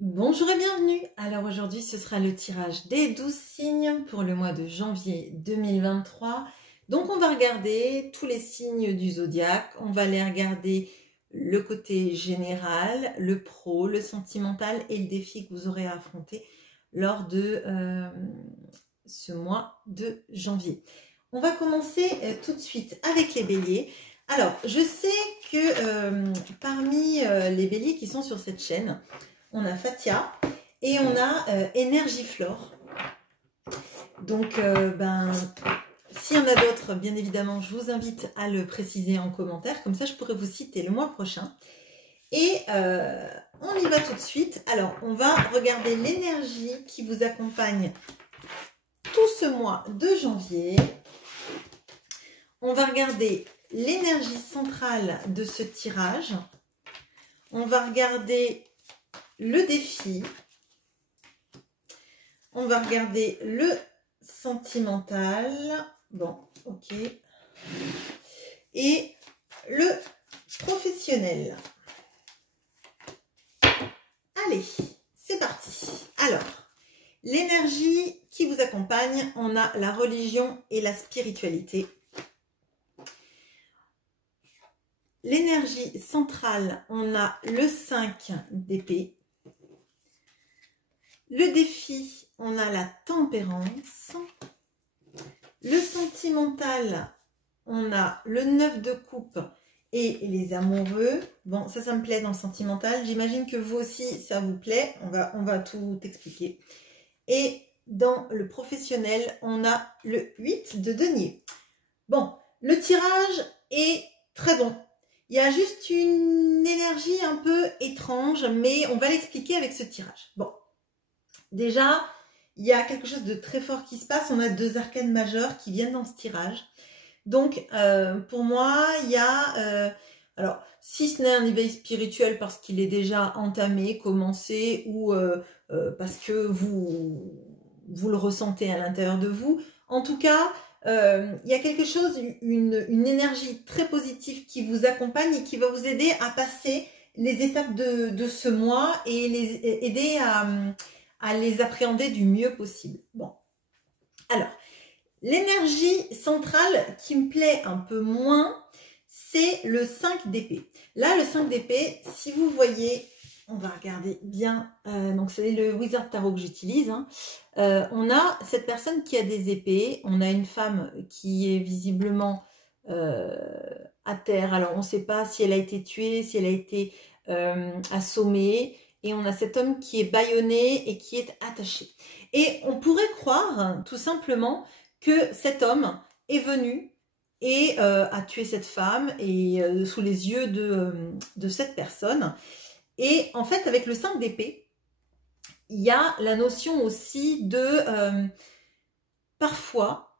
Bonjour et bienvenue. Alors aujourd'hui ce sera le tirage des 12 signes pour le mois de janvier 2023. Donc on va regarder tous les signes du zodiaque, on va aller regarder le côté général, le pro, le sentimental et le défi que vous aurez à affronter lors de ce mois de janvier. On va commencer tout de suite avec les béliers. Alors je sais que parmi les béliers qui sont sur cette chaîne, on a Fatia et on a Énergiflore. Donc, s'il y en a d'autres, bien évidemment, je vous invite à le préciser en commentaire. Comme ça, je pourrai vous citer le mois prochain. Et on y va tout de suite. Alors, on va regarder l'énergie qui vous accompagne tout ce mois de janvier. On va regarder l'énergie centrale de ce tirage. On va regarder le défi, on va regarder le sentimental, bon, ok, et le professionnel. Allez, c'est parti. Alors, l'énergie qui vous accompagne, on a la religion et la spiritualité. L'énergie centrale, on a le 5 d'épée. Le défi, on a la tempérance. Le sentimental, on a le 9 de coupe et les amoureux. Bon, ça me plaît dans le sentimental. J'imagine que vous aussi, ça vous plaît. On va tout expliquer. Et dans le professionnel, on a le 8 de denier. Bon, le tirage est très bon. Il y a juste une énergie un peu étrange, mais on va l'expliquer avec ce tirage. Bon. Déjà, il y a quelque chose de très fort qui se passe. On a deux arcanes majeures qui viennent dans ce tirage. Donc, pour moi, il y a... alors, si ce n'est un éveil spirituel parce qu'il est déjà entamé, commencé, ou parce que vous le ressentez à l'intérieur de vous. En tout cas, il y a quelque chose, une énergie très positive qui vous accompagne et qui va vous aider à passer les étapes de ce mois et les aider à les appréhender du mieux possible. Bon, alors, l'énergie centrale qui me plaît un peu moins, c'est le 5 d'épée. Là, le 5 d'épée, si vous voyez, on va regarder bien, donc c'est le Wizard Tarot que j'utilise, hein. On a cette personne qui a des épées, on a une femme qui est visiblement à terre, alors on ne sait pas si elle a été tuée, si elle a été assommée, et on a cet homme qui est bâillonné et qui est attaché. Et on pourrait croire tout simplement que cet homme est venu et a tué cette femme et sous les yeux de cette personne. Et en fait, avec le 5 d'épée, il y a la notion aussi de parfois,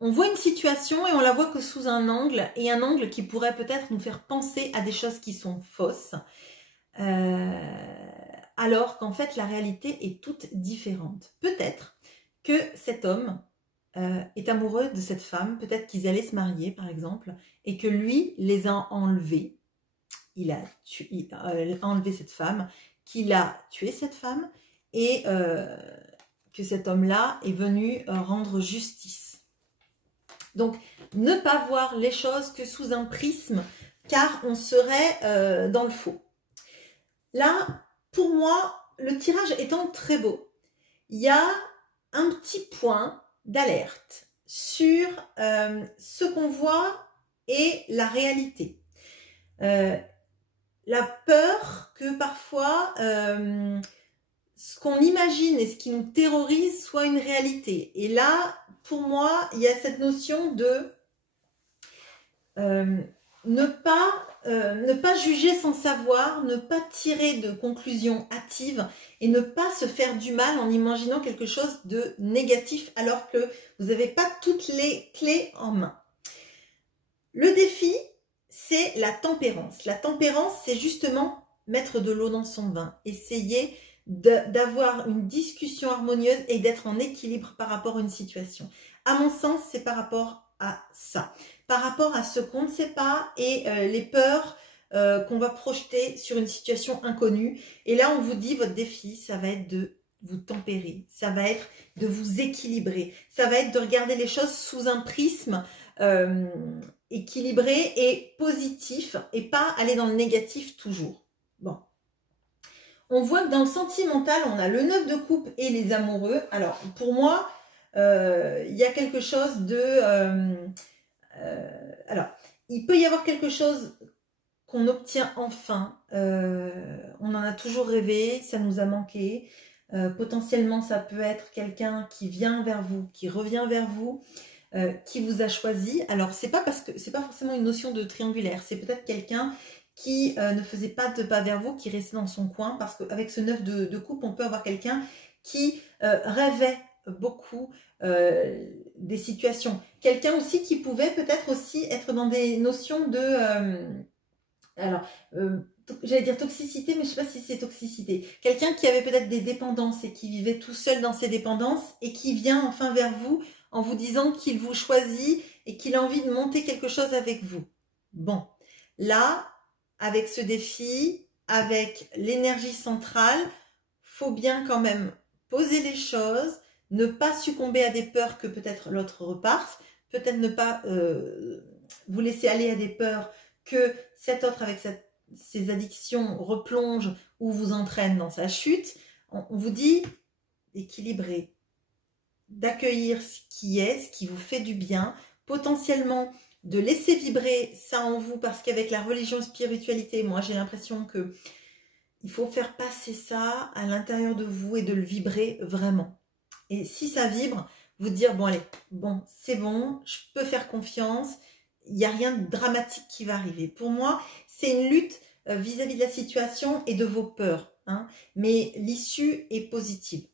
on voit une situation et on la voit que sous un angle, et un angle qui pourrait peut-être nous faire penser à des choses qui sont fausses. Alors qu'en fait la réalité est toute différente. Peut-être que cet homme est amoureux de cette femme, peut-être qu'ils allaient se marier par exemple, et que lui les a enlevés, il a enlevé cette femme, qu'il a tué cette femme, et que cet homme-là est venu rendre justice. Donc ne pas voir les choses que sous un prisme, car on serait dans le faux. Là, pour moi, le tirage étant très beau, il y a un petit point d'alerte sur ce qu'on voit et la réalité. La peur que parfois ce qu'on imagine et ce qui nous terrorise soit une réalité. Et là, pour moi, il y a cette notion de ne pas juger sans savoir, ne pas tirer de conclusions hâtives et ne pas se faire du mal en imaginant quelque chose de négatif alors que vous n'avez pas toutes les clés en main. Le défi, c'est la tempérance. La tempérance, c'est justement mettre de l'eau dans son vin, essayer d'avoir une discussion harmonieuse et d'être en équilibre par rapport à une situation. À mon sens, c'est par rapport à ça, par rapport à ce qu'on ne sait pas et les peurs qu'on va projeter sur une situation inconnue. Et là, on vous dit, votre défi, ça va être de vous tempérer, ça va être de vous équilibrer, ça va être de regarder les choses sous un prisme équilibré et positif et pas aller dans le négatif toujours. Bon. On voit que dans le sentimental, on a le 9 de coupe et les amoureux. Alors, pour moi, il y a quelque chose de... alors, il peut y avoir quelque chose qu'on obtient enfin. On en a toujours rêvé, ça nous a manqué. Potentiellement, ça peut être quelqu'un qui vient vers vous, qui revient vers vous, qui vous a choisi. Alors, c'est pas forcément une notion de triangulaire. C'est peut-être quelqu'un qui ne faisait pas de pas vers vous, qui restait dans son coin, parce qu'avec ce 9 de coupe, on peut avoir quelqu'un qui rêvait beaucoup des situations. Quelqu'un aussi qui pouvait peut-être aussi être dans des notions de... j'allais dire toxicité, mais je ne sais pas si c'est toxicité. Quelqu'un qui avait peut-être des dépendances et qui vivait tout seul dans ses dépendances et qui vient enfin vers vous en vous disant qu'il vous choisit et qu'il a envie de monter quelque chose avec vous. Bon, là, avec ce défi, avec l'énergie centrale, faut bien quand même poser les choses, ne pas succomber à des peurs que peut-être l'autre reparte, peut-être ne pas vous laisser aller à des peurs que cet autre avec ses addictions replonge ou vous entraîne dans sa chute. On vous dit d'équilibrer, d'accueillir ce qui vous fait du bien, potentiellement de laisser vibrer ça en vous, parce qu'avec la religion et spiritualité, moi j'ai l'impression que il faut faire passer ça à l'intérieur de vous et de le vibrer vraiment. Et si ça vibre, vous dire bon allez, bon c'est bon, je peux faire confiance, il n'y a rien de dramatique qui va arriver. Pour moi, c'est une lutte vis-à-vis de la situation et de vos peurs, hein, mais l'issue est positive.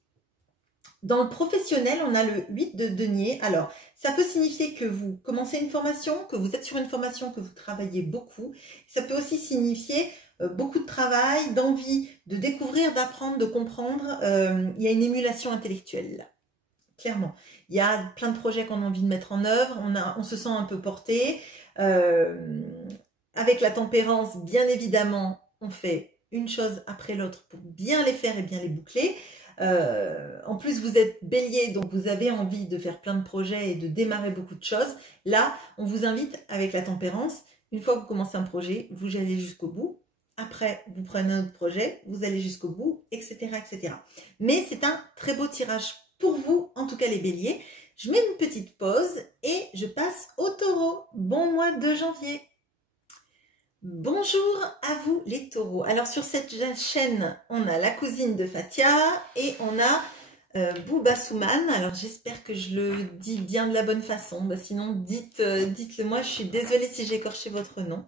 Dans le professionnel, on a le 8 de denier. Alors, ça peut signifier que vous commencez une formation, que vous êtes sur une formation, que vous travaillez beaucoup. Ça peut aussi signifier beaucoup de travail, d'envie de découvrir, d'apprendre, de comprendre. Il y a une émulation intellectuelle là, clairement. Il y a plein de projets qu'on a envie de mettre en œuvre. On se sent un peu porté. Avec la tempérance, bien évidemment, on fait une chose après l'autre pour bien les faire et bien les boucler. En plus, vous êtes bélier, donc vous avez envie de faire plein de projets et de démarrer beaucoup de choses. Là, on vous invite avec la tempérance. Une fois que vous commencez un projet, vous allez jusqu'au bout. Après, vous prenez un autre projet, vous allez jusqu'au bout, etc., etc. Mais c'est un très beau tirage pour vous, en tout cas les béliers. Je mets une petite pause et je passe au taureau. Bon mois de janvier. Bonjour à vous les taureaux. Alors sur cette chaîne, on a la cousine de Fatia et on a Bouba Souman. Alors j'espère que je le dis bien de la bonne façon. Bah, sinon dites-le moi, je suis désolée si j'ai écorché votre nom.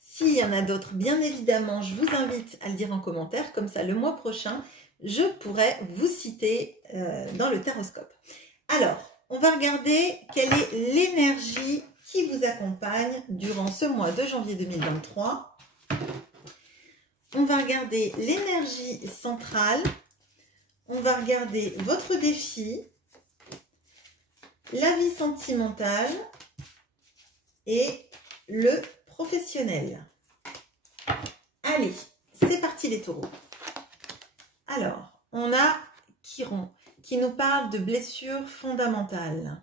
S'il y en a d'autres, bien évidemment, je vous invite à le dire en commentaire. Comme ça, le mois prochain, je pourrai vous citer dans le taroscope. Alors, on va regarder quelle est l'énergie qui vous accompagne durant ce mois de janvier 2023. On va regarder l'énergie centrale. On va regarder votre défi, la vie sentimentale et le professionnel. Allez, c'est parti les taureaux. Alors, on a Chiron qui nous parle de blessures fondamentales.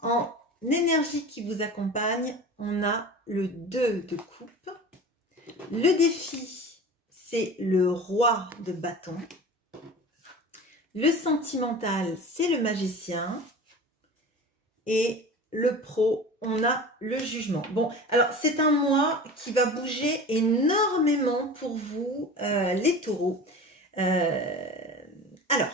En énergie qui vous accompagne, on a le 2 de coupe. Le défi, c'est le roi de bâton. Le sentimental, c'est le magicien. Et le pro, on a le jugement. Bon, alors c'est un mois qui va bouger énormément pour vous, les taureaux. Alors,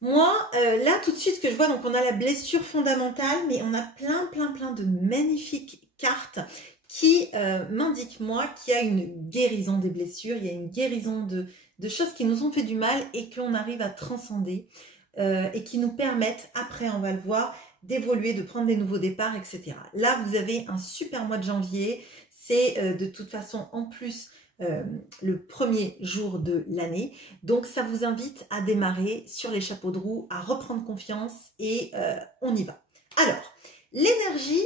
moi, là, tout de suite, ce que je vois, donc on a la blessure fondamentale, mais on a plein de magnifiques cartes qui m'indiquent, moi, qu'il y a une guérison des blessures, il y a une guérison de choses qui nous ont fait du mal et que l'on arrive à transcender et qui nous permettent, après, on va le voir, d'évoluer, de prendre des nouveaux départs, etc. Là, vous avez un super mois de janvier. C'est de toute façon, en plus, le premier jour de l'année. Donc, ça vous invite à démarrer sur les chapeaux de roue, à reprendre confiance et on y va. Alors, l'énergie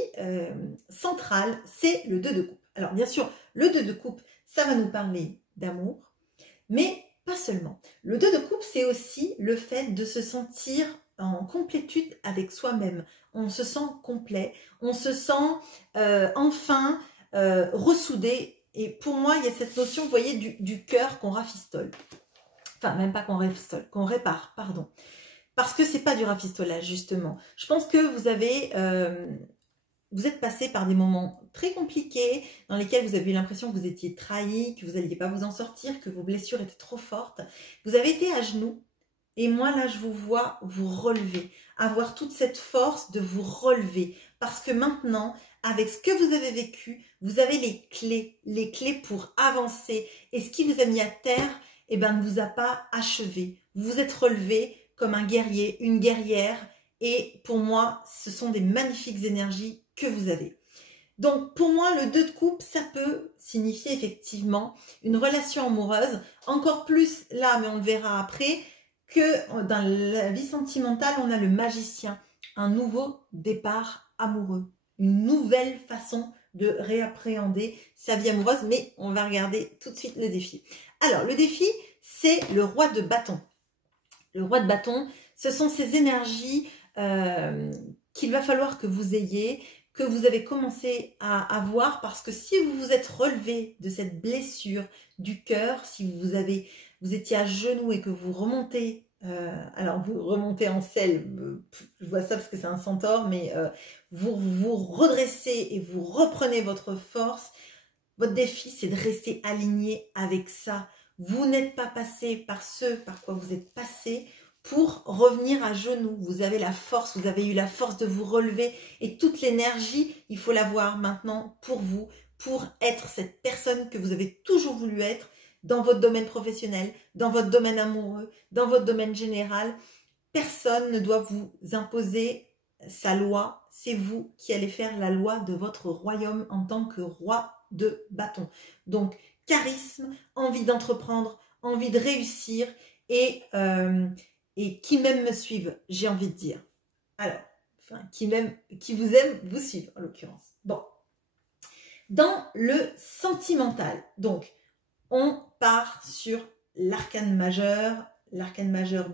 centrale, c'est le 2 de coupe. Alors bien sûr, le 2 de coupe, ça va nous parler d'amour, mais pas seulement. Le 2 de coupe, c'est aussi le fait de se sentir en complétude avec soi-même. On se sent complet, on se sent enfin ressoudé. Et pour moi, il y a cette notion, vous voyez, du cœur qu'on rafistole. Enfin, même pas qu'on rafistole, qu'on répare, pardon. Parce que c'est pas du rafistolage, justement. Je pense que vous êtes passé par des moments très compliqués dans lesquels vous avez eu l'impression que vous étiez trahi, que vous n'alliez pas vous en sortir, que vos blessures étaient trop fortes. Vous avez été à genoux et moi là je vous vois vous relever, avoir toute cette force de vous relever parce que maintenant avec ce que vous avez vécu, vous avez les clés pour avancer et ce qui vous a mis à terre, eh ben, ne vous a pas achevé. Vous vous êtes relevé comme un guerrier, une guerrière et pour moi ce sont des magnifiques énergies que vous avez. Donc pour moi le 2 de coupe ça peut signifier effectivement une relation amoureuse, encore plus là mais on le verra après que dans la vie sentimentale on a le magicien, un nouveau départ amoureux, une nouvelle façon de réappréhender sa vie amoureuse, mais on va regarder tout de suite le défi. Alors le défi c'est le roi de bâton. Le roi de bâton ce sont ces énergies qu'il va falloir que vous ayez, que vous avez commencé à avoir parce que si vous vous êtes relevé de cette blessure du cœur, si vous étiez à genoux et que vous remontez, alors vous remontez en selle, je vois ça parce que c'est un centaure, mais vous vous redressez et vous reprenez votre force, votre défi c'est de rester aligné avec ça. Vous n'êtes pas passé par ce par quoi vous êtes passé pour revenir à genoux. Vous avez la force, vous avez eu la force de vous relever et toute l'énergie, il faut l'avoir maintenant pour vous, pour être cette personne que vous avez toujours voulu être dans votre domaine professionnel, dans votre domaine amoureux, dans votre domaine général. Personne ne doit vous imposer sa loi, c'est vous qui allez faire la loi de votre royaume en tant que roi de bâton. Donc, charisme, envie d'entreprendre, envie de réussir et qui m'aime me suivent, j'ai envie de dire. Alors, enfin, qui vous aime, vous suivent en l'occurrence. Bon. Dans le sentimental, donc, on part sur l'arcane majeur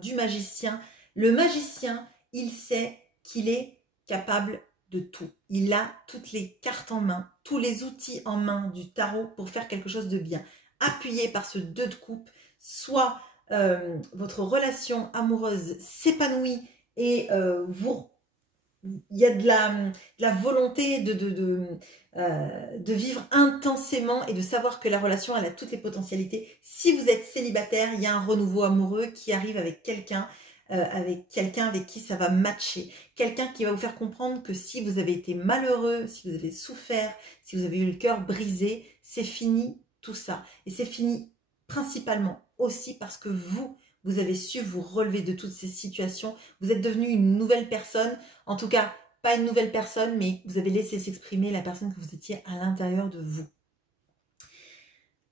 du magicien. Le magicien, il sait qu'il est capable de tout. Il a toutes les cartes en main, tous les outils en main du tarot pour faire quelque chose de bien. Appuyé par ce 2 de coupe, soit votre relation amoureuse s'épanouit et il y a de la volonté de vivre intensément et de savoir que la relation elle a toutes les potentialités. Si vous êtes célibataire, il y a un renouveau amoureux qui arrive avec quelqu'un avec qui ça va matcher. Quelqu'un qui va vous faire comprendre que si vous avez été malheureux, si vous avez souffert, si vous avez eu le cœur brisé, c'est fini tout ça. Et c'est fini principalement aussi parce que vous avez su vous relever de toutes ces situations. Vous êtes devenu une nouvelle personne. En tout cas, pas une nouvelle personne, mais vous avez laissé s'exprimer la personne que vous étiez à l'intérieur de vous.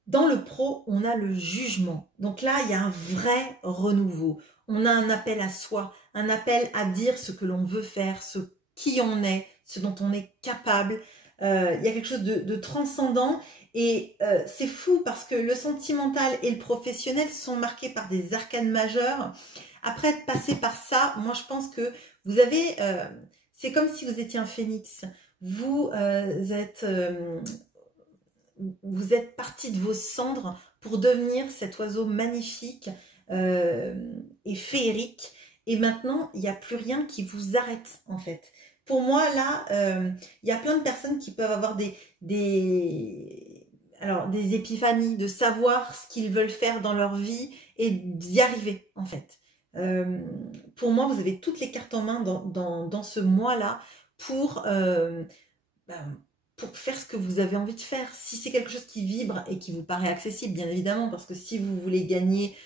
Dans le pro, on a le jugement. Donc là, il y a un vrai renouveau. On a un appel à soi, un appel à dire ce que l'on veut faire, qui on est, ce dont on est capable. Il y a quelque chose de transcendant et c'est fou parce que le sentimental et le professionnel sont marqués par des arcanes majeures. Après être passé par ça, moi je pense que vous avez... c'est comme si vous étiez un phénix. Vous êtes parti de vos cendres pour devenir cet oiseau magnifique et féerique. Et maintenant, il n'y a plus rien qui vous arrête, en fait. Pour moi, là, il y a plein de personnes qui peuvent avoir des épiphanies, de savoir ce qu'ils veulent faire dans leur vie et d'y arriver, en fait. Pour moi, vous avez toutes les cartes en main dans ce mois-là pour faire ce que vous avez envie de faire. Si c'est quelque chose qui vibre et qui vous paraît accessible, bien évidemment, parce que si vous voulez gagner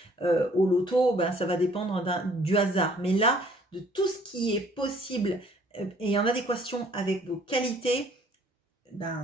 au loto, ça va dépendre du hasard. Mais là, de tout ce qui est possible et en adéquation avec vos qualités,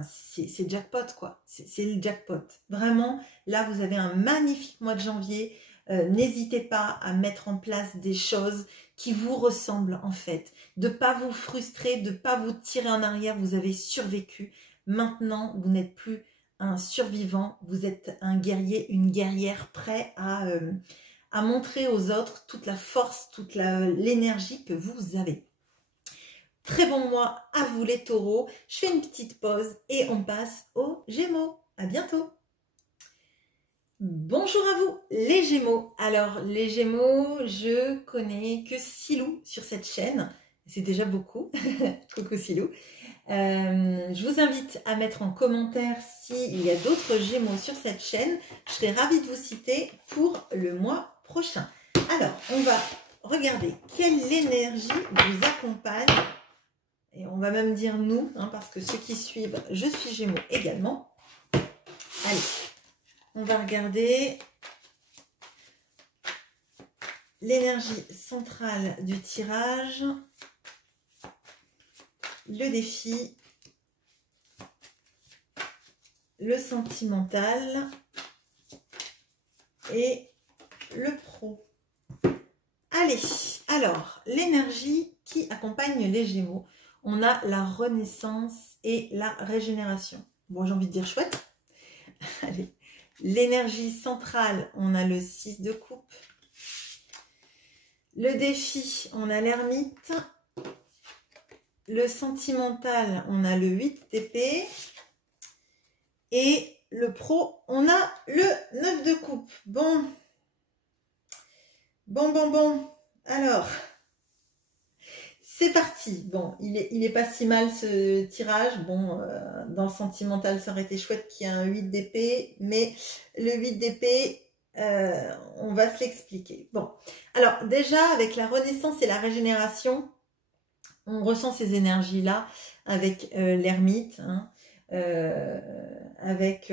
c'est jackpot, quoi. C'est le jackpot. Vraiment, là, vous avez un magnifique mois de janvier. N'hésitez pas à mettre en place des choses qui vous ressemblent en fait, de pas vous frustrer, de pas vous tirer en arrière, vous avez survécu, maintenant vous n'êtes plus un survivant, vous êtes un guerrier, une guerrière prêt à montrer aux autres toute la force, toute l'énergie que vous avez. Très bon mois à vous les taureaux. Je fais une petite pause et on passe aux Gémeaux. À bientôt. Bonjour à vous les Gémeaux. Alors les Gémeaux, je connais que Silou sur cette chaîne. C'est déjà beaucoup. Coucou Silou. Je vous invite à mettre en commentaire s'il y a d'autres Gémeaux sur cette chaîne. Je serai ravie de vous citer pour le mois prochain. Alors, on va regarder quelle énergie vous accompagne. Et on va même dire nous, hein, parce que ceux qui suivent, je suis Gémeaux également. Allez, on va regarder l'énergie centrale du tirage, le défi, le sentimental et le pro. Allez, alors, l'énergie qui accompagne les Gémeaux, on a la renaissance et la régénération. Bon, j'ai envie de dire chouette. Allez, l'énergie centrale, on a le 6 de coupe. Le défi, on a l'ermite. Le sentimental, on a le 8 d'épée. Et le pro, on a le 9 de coupe. Bon. Alors, c'est parti. Bon, il est pas si mal ce tirage. Bon, dans le sentimental, ça aurait été chouette qu'il y ait un 8 d'épée. Mais le 8 d'épée, on va se l'expliquer. Bon, alors déjà, avec la renaissance et la régénération, on ressent ces énergies-là avec l'ermite, hein, avec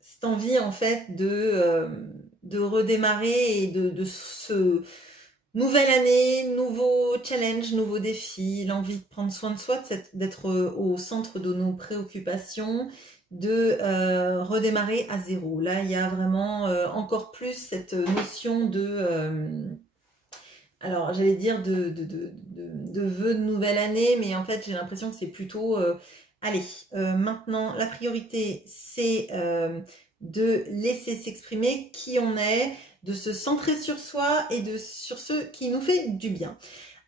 cette envie en fait de redémarrer et de ce nouvelle année, nouveau challenge, nouveau défi, l'envie de prendre soin de soi, d'être au centre de nos préoccupations, de redémarrer à zéro. Là, il y a vraiment encore plus cette notion de... alors, j'allais dire de vœux de nouvelle année, mais en fait, j'ai l'impression que c'est plutôt... allez, maintenant, la priorité, c'est de laisser s'exprimer qui on est, de se centrer sur soi et sur ce qui nous fait du bien.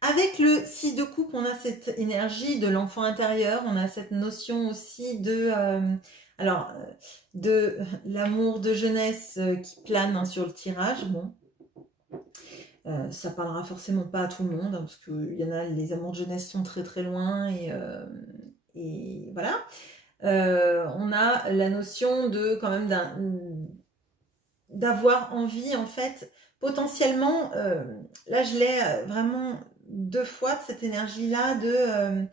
Avec le 6 de coupe, on a cette énergie de l'enfant intérieur, on a cette notion aussi de... de l'amour de jeunesse qui plane, hein, sur le tirage, bon. Ça parlera forcément pas à tout le monde, hein, parce qu'il y en a, les amours de jeunesse sont très très loin, et voilà. On a la notion de quand même d'avoir envie, en fait, potentiellement, là je l'ai vraiment 2 fois de cette énergie-là, de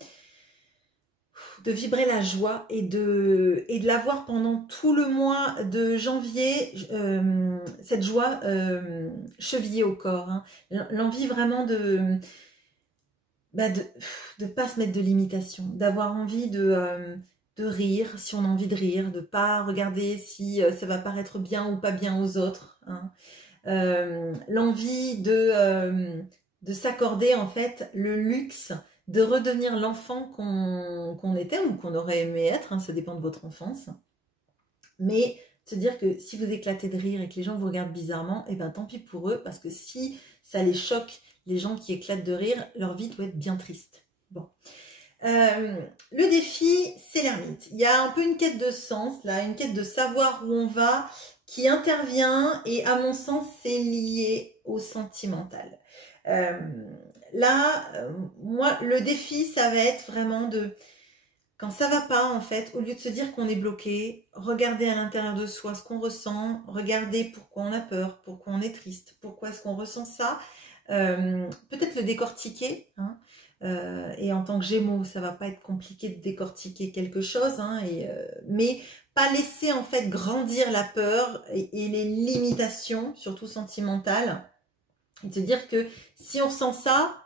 vibrer la joie et de l'avoir pendant tout le mois de janvier, cette joie chevillée au corps, hein. L'envie vraiment de pas se mettre de limitation, d'avoir envie de rire si on a envie de rire, de pas regarder si ça va paraître bien ou pas bien aux autres, hein. L'envie de s'accorder en fait le luxe de redevenir l'enfant qu'on était ou qu'on aurait aimé être, hein, ça dépend de votre enfance. Mais se dire que si vous éclatez de rire et que les gens vous regardent bizarrement, et ben tant pis pour eux, parce que si ça les choque, les gens qui éclatent de rire, leur vie doit être bien triste. Bon. Le défi, c'est l'ermite. Il y a un peu une quête de sens, là, une quête de savoir où on va, qui intervient, et à mon sens, c'est lié au sentimental. Là, moi, le défi, ça va être vraiment de, quand ça va pas, en fait, au lieu de se dire qu'on est bloqué, regarder à l'intérieur de soi ce qu'on ressent, regarder pourquoi on a peur, pourquoi on est triste, pourquoi est-ce qu'on ressent ça, peut-être le décortiquer, hein. Et en tant que Gémeaux, ça va pas être compliqué de décortiquer quelque chose, hein, mais pas laisser en fait grandir la peur et les limitations, surtout sentimentales, et de se dire que si on ressent ça,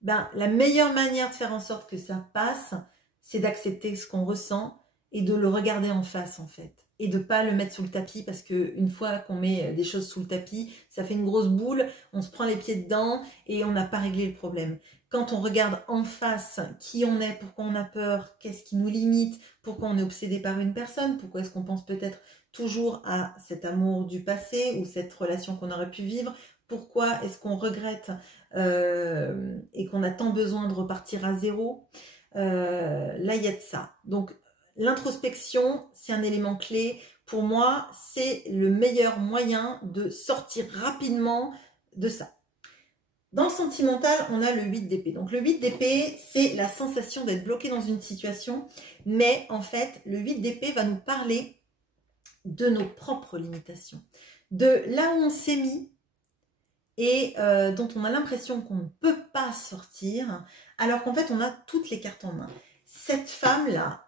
ben, la meilleure manière de faire en sorte que ça passe, c'est d'accepter ce qu'on ressent et de le regarder en face en fait. Et de ne pas le mettre sous le tapis, parce qu'une fois qu'on met des choses sous le tapis, ça fait une grosse boule, on se prend les pieds dedans et on n'a pas réglé le problème. quand on regarde en face qui on est, pourquoi on a peur, qu'est-ce qui nous limite, pourquoi on est obsédé par une personne, pourquoi est-ce qu'on pense peut-être toujours à cet amour du passé ou cette relation qu'on aurait pu vivre, pourquoi est-ce qu'on regrette et qu'on a tant besoin de repartir à zéro. Là, il y a de ça. Donc, l'introspection, c'est un élément clé. Pour moi, c'est le meilleur moyen de sortir rapidement de ça. Dans le sentimental, on a le 8 d'épée. Donc le 8 d'épée, c'est la sensation d'être bloqué dans une situation. Mais en fait, le 8 d'épée va nous parler de nos propres limitations. De là où on s'est mis et dont on a l'impression qu'on ne peut pas sortir. Alors qu'en fait, on a toutes les cartes en main. Cette femme-là,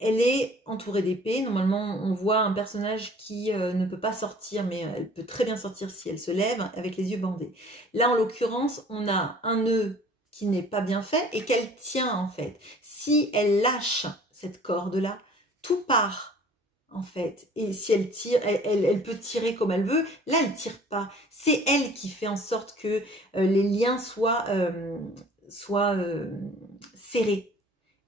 elle est entourée d'épées. Normalement, on voit un personnage qui ne peut pas sortir, mais elle peut très bien sortir si elle se lève, avec les yeux bandés. Là, en l'occurrence, on a un nœud qui n'est pas bien fait et qu'elle tient, en fait. Si elle lâche cette corde-là, tout part, en fait. Et si elle tire, elle peut tirer comme elle veut. Là, elle tire pas. C'est elle qui fait en sorte que les liens soient serrés.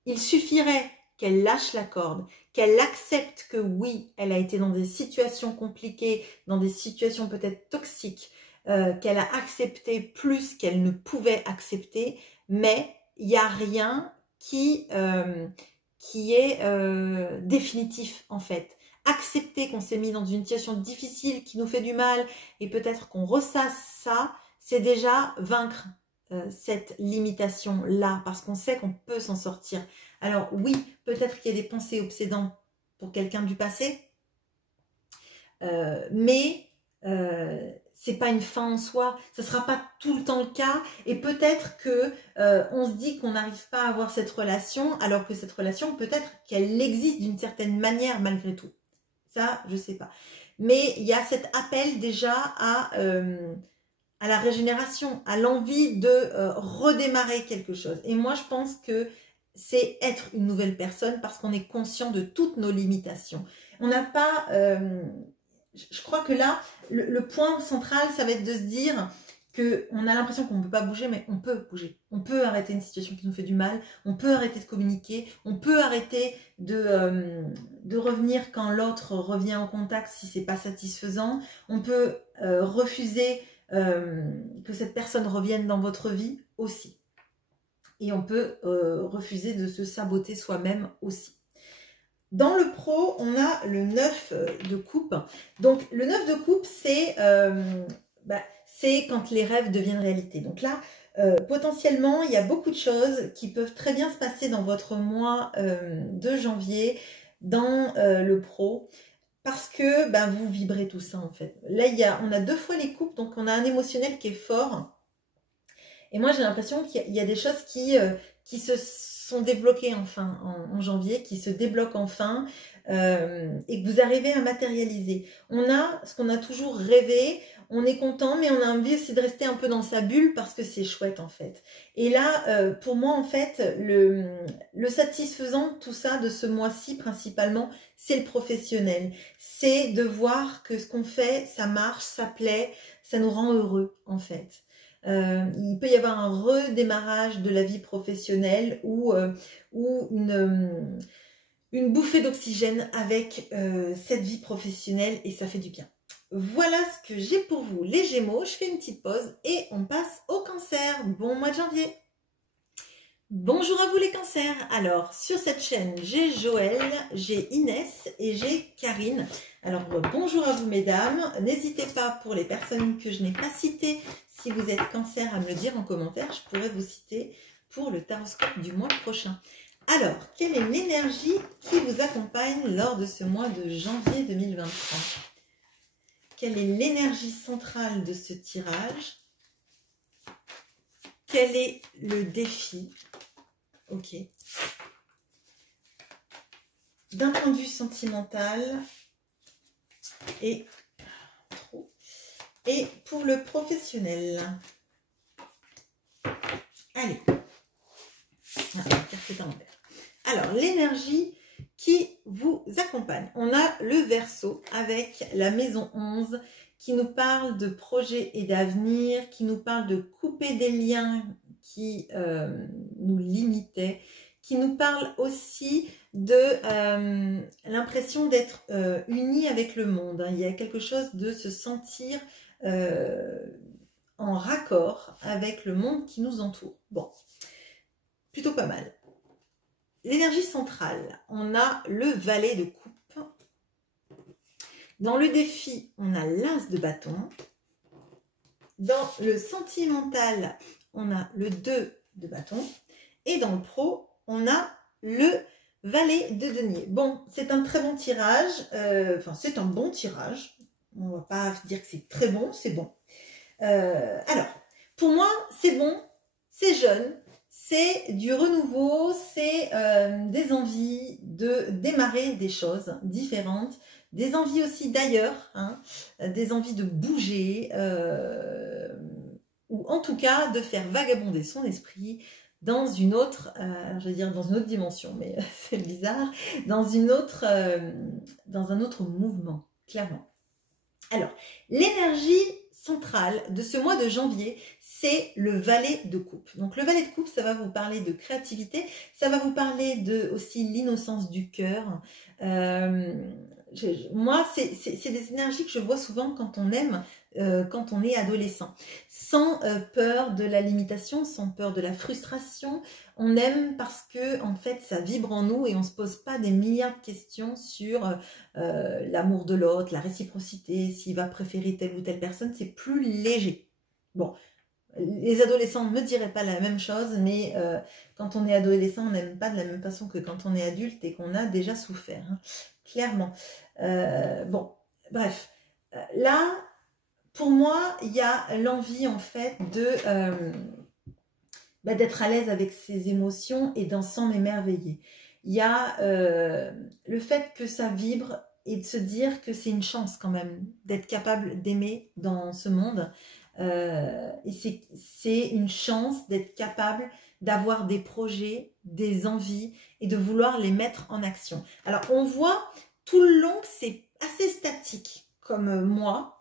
Il suffirait qu'elle lâche la corde, qu'elle accepte que oui, elle a été dans des situations compliquées, dans des situations peut-être toxiques, qu'elle a accepté plus qu'elle ne pouvait accepter, mais il n'y a rien qui est définitif en fait. Accepter qu'on s'est mis dans une situation difficile qui nous fait du mal et peut-être qu'on ressasse ça, c'est déjà vaincre cette limitation-là, parce qu'on sait qu'on peut s'en sortir. Alors oui, peut-être qu'il y a des pensées obsédantes pour quelqu'un du passé, mais c'est pas une fin en soi, ce sera pas tout le temps le cas, et peut-être que on se dit qu'on n'arrive pas à avoir cette relation, alors que cette relation, peut-être qu'elle existe d'une certaine manière malgré tout. Ça, je sais pas. Mais il y a cet appel déjà à la régénération, à l'envie de redémarrer quelque chose. Et moi, je pense que c'est être une nouvelle personne parce qu'on est conscient de toutes nos limitations. On n'a pas... je crois que là, le point central, ça va être de se dire qu'on a l'impression qu'on ne peut pas bouger, mais on peut bouger. On peut arrêter une situation qui nous fait du mal, on peut arrêter de communiquer, on peut arrêter de revenir quand l'autre revient en contact si c'est pas satisfaisant, on peut refuser que cette personne revienne dans votre vie aussi. Et on peut refuser de se saboter soi-même aussi. Dans le pro, on a le 9 de coupe. Donc, le 9 de coupe, c'est quand les rêves deviennent réalité. Donc là, potentiellement, il y a beaucoup de choses qui peuvent très bien se passer dans votre mois de janvier, dans le pro. Parce que vous vibrez tout ça en fait. Là, on a 2 fois les coupes, donc on a un émotionnel qui est fort. Et moi, j'ai l'impression qu'il y a des choses qui se sont débloquées enfin en janvier, qui se débloquent enfin et que vous arrivez à matérialiser. On a ce qu'on a toujours rêvé, on est content, mais on a envie aussi de rester un peu dans sa bulle parce que c'est chouette en fait. Et là, pour moi en fait, le satisfaisant de tout ça, de ce mois-ci principalement, c'est le professionnel. C'est de voir que ce qu'on fait, ça marche, ça plaît, ça nous rend heureux en fait. Il peut y avoir un redémarrage de la vie professionnelle ou une bouffée d'oxygène avec cette vie professionnelle et ça fait du bien. Voilà ce que j'ai pour vous les Gémeaux. Je fais une petite pause et on passe au Cancer. Bon mois de janvier. Bonjour à vous les cancers. Alors sur cette chaîne j'ai Joël, j'ai Inès et j'ai Karine. Alors bonjour à vous mesdames, n'hésitez pas pour les personnes que je n'ai pas citées, si vous êtes cancer à me le dire en commentaire, je pourrais vous citer pour le taroscope du mois prochain. Alors quelle est l'énergie qui vous accompagne lors de ce mois de janvier 2023? Quelle est l'énergie centrale de ce tirage? Quel est le défi? Ok. D'un point de vue sentimental et pour le professionnel. Allez. Alors, l'énergie qui vous accompagne. On a le Verseau avec la maison 11 qui nous parle de projets et d'avenir, qui nous parle de couper des liens qui nous limitait, qui nous parle aussi de l'impression d'être unis avec le monde. Il y a quelque chose de se sentir en raccord avec le monde qui nous entoure. Bon, plutôt pas mal. L'énergie centrale, on a le valet de coupe. Dans le défi, on a l'as de bâton. Dans le sentimental, on a le 2 de bâton. Et dans le pro, on a le valet de denier. Bon, c'est un très bon tirage. Enfin, c'est un bon tirage. On ne va pas dire que c'est très bon, c'est bon. Alors, pour moi, c'est bon, c'est jeune, c'est du renouveau, c'est des envies de démarrer des choses différentes, des envies aussi d'ailleurs, hein, des envies de bouger, ou en tout cas de faire vagabonder son esprit dans une autre, je veux dire dans une autre dimension, mais c'est bizarre, dans un autre mouvement, clairement. Alors, l'énergie centrale de ce mois de janvier, c'est le valet de coupe. Donc le valet de coupe, ça va vous parler de créativité, ça va vous parler de aussi l'innocence du cœur. Moi, c'est des énergies que je vois souvent quand on aime, quand on est adolescent. Sans peur de la limitation, sans peur de la frustration. On aime parce que en fait, ça vibre en nous et on ne se pose pas des milliards de questions sur l'amour de l'autre, la réciprocité, s'il va préférer telle ou telle personne. C'est plus léger. Bon, les adolescents ne me diraient pas la même chose, mais quand on est adolescent, on n'aime pas de la même façon que quand on est adulte et qu'on a déjà souffert, hein, clairement. Bon, bref. Là, pour moi, il y a l'envie en fait de d'être à l'aise avec ses émotions et d'en s'en émerveiller. Il y a le fait que ça vibre et de se dire que c'est une chance quand même d'être capable d'aimer dans ce monde. Et c'est une chance d'être capable d'avoir des projets, des envies et de vouloir les mettre en action. Alors on voit tout le long que c'est assez statique comme mois,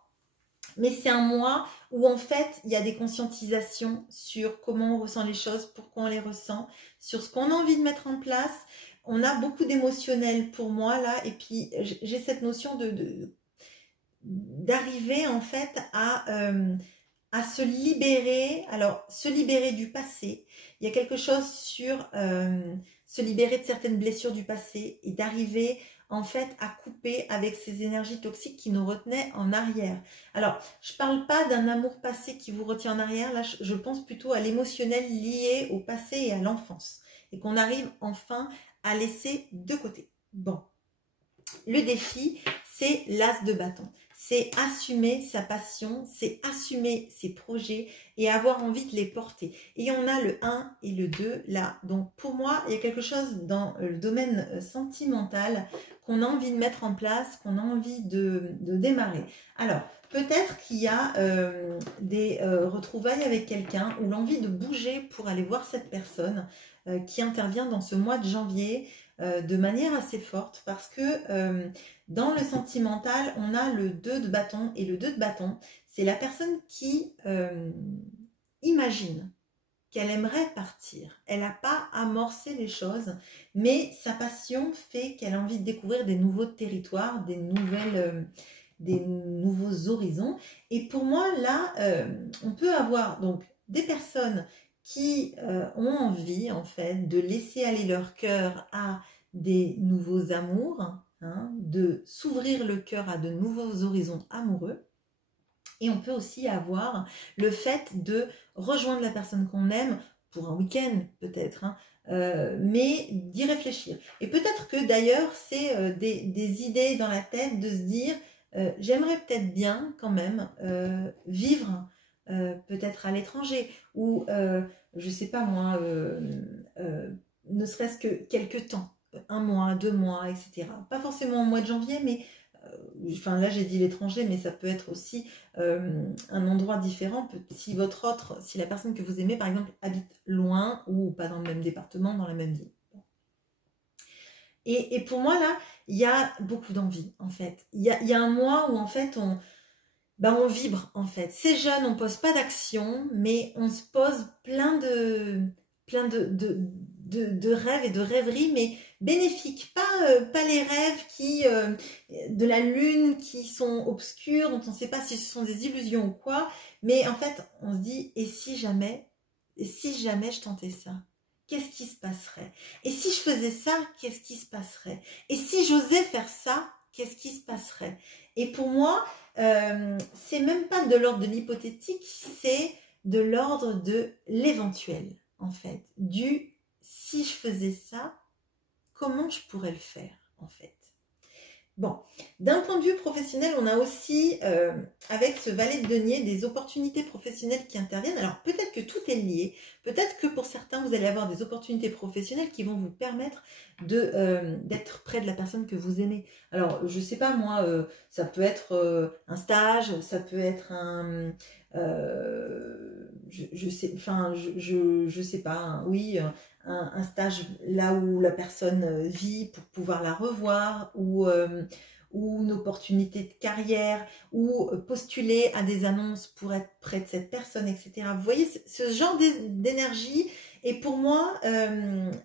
mais c'est un mois où en fait il y a des conscientisations sur comment on ressent les choses, pourquoi on les ressent, sur ce qu'on a envie de mettre en place. On a beaucoup d'émotionnel pour moi là, et puis j'ai cette notion d'arriver en fait à se libérer. Alors, se libérer du passé. Il y a quelque chose sur se libérer de certaines blessures du passé et d'arriver en fait à couper avec ces énergies toxiques qui nous retenaient en arrière. Alors, je parle pas d'un amour passé qui vous retient en arrière. Là, je pense plutôt à l'émotionnel lié au passé et à l'enfance. Et qu'on arrive enfin à laisser de côté. Bon. Le défi, c'est l'as de bâton. C'est assumer sa passion, c'est assumer ses projets et avoir envie de les porter. Et on a le 1 et le 2 là. Donc pour moi, il y a quelque chose dans le domaine sentimental qu'on a envie de mettre en place, qu'on a envie de démarrer. Alors, peut-être qu'il y a des retrouvailles avec quelqu'un ou l'envie de bouger pour aller voir cette personne qui intervient dans ce mois de janvier de manière assez forte parce que dans le sentimental, on a le 2 de bâton et le 2 de bâton, c'est la personne qui imagine qu'elle aimerait partir. Elle n'a pas amorcé les choses, mais sa passion fait qu'elle a envie de découvrir des nouveaux territoires, des nouveaux horizons. Et pour moi, là, on peut avoir donc des personnes qui ont envie, en fait, de laisser aller leur cœur à des nouveaux amours, hein, de s'ouvrir le cœur à de nouveaux horizons amoureux. Et on peut aussi avoir le fait de rejoindre la personne qu'on aime pour un week-end peut-être, hein, mais d'y réfléchir. Et peut-être que d'ailleurs c'est des idées dans la tête de se dire j'aimerais peut-être bien quand même vivre peut-être à l'étranger ou je sais pas moi, ne serait-ce que quelques temps, 1 mois, 2 mois, etc. Pas forcément au mois de janvier, mais enfin là j'ai dit l'étranger, mais ça peut être aussi un endroit différent. Si la personne que vous aimez par exemple habite loin ou pas dans le même département, dans la même ville. Et pour moi là, il y a beaucoup d'envie en fait. Il y a un mois où en fait ben on vibre en fait. C'est jeune, on pose pas d'action, mais on se pose plein de rêves et de rêveries, mais bénéfiques. Pas les rêves de la lune qui sont obscurs, dont on ne sait pas si ce sont des illusions ou quoi, mais en fait, on se dit, et si jamais je tentais ça? Qu'est-ce qui se passerait? Et si je faisais ça, qu'est-ce qui se passerait? Et si j'osais faire ça, qu'est-ce qui se passerait? Et pour moi, c'est même pas de l'ordre de l'hypothétique, c'est de l'ordre de l'éventuel, en fait. Si je faisais ça, comment je pourrais le faire, en fait? Bon, d'un point de vue professionnel, on a aussi, avec ce valet de denier, des opportunités professionnelles qui interviennent. Alors, peut-être que tout est lié. Peut-être que pour certains, vous allez avoir des opportunités professionnelles qui vont vous permettre d'être près de la personne que vous aimez. Alors, je sais pas, moi, ça peut être un stage, ça peut être un... je sais pas, oui... un stage là où la personne vit pour pouvoir la revoir, ou une opportunité de carrière, ou postuler à des annonces pour être près de cette personne, etc. Vous voyez, ce genre d'énergie, et pour moi,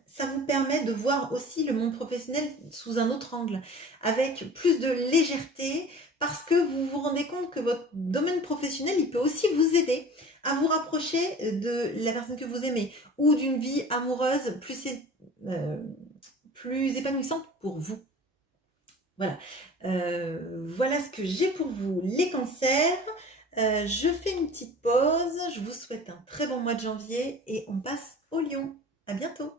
ça vous permet de voir aussi le monde professionnel sous un autre angle, avec plus de légèreté, parce que vous vous rendez compte que votre domaine professionnel, il peut aussi vous aider à vous rapprocher de la personne que vous aimez, ou d'une vie amoureuse plus épanouissante pour vous. Voilà. Voilà ce que j'ai pour vous, les cancers. Je fais une petite pause. Je vous souhaite un très bon mois de janvier et on passe aux lions. À bientôt.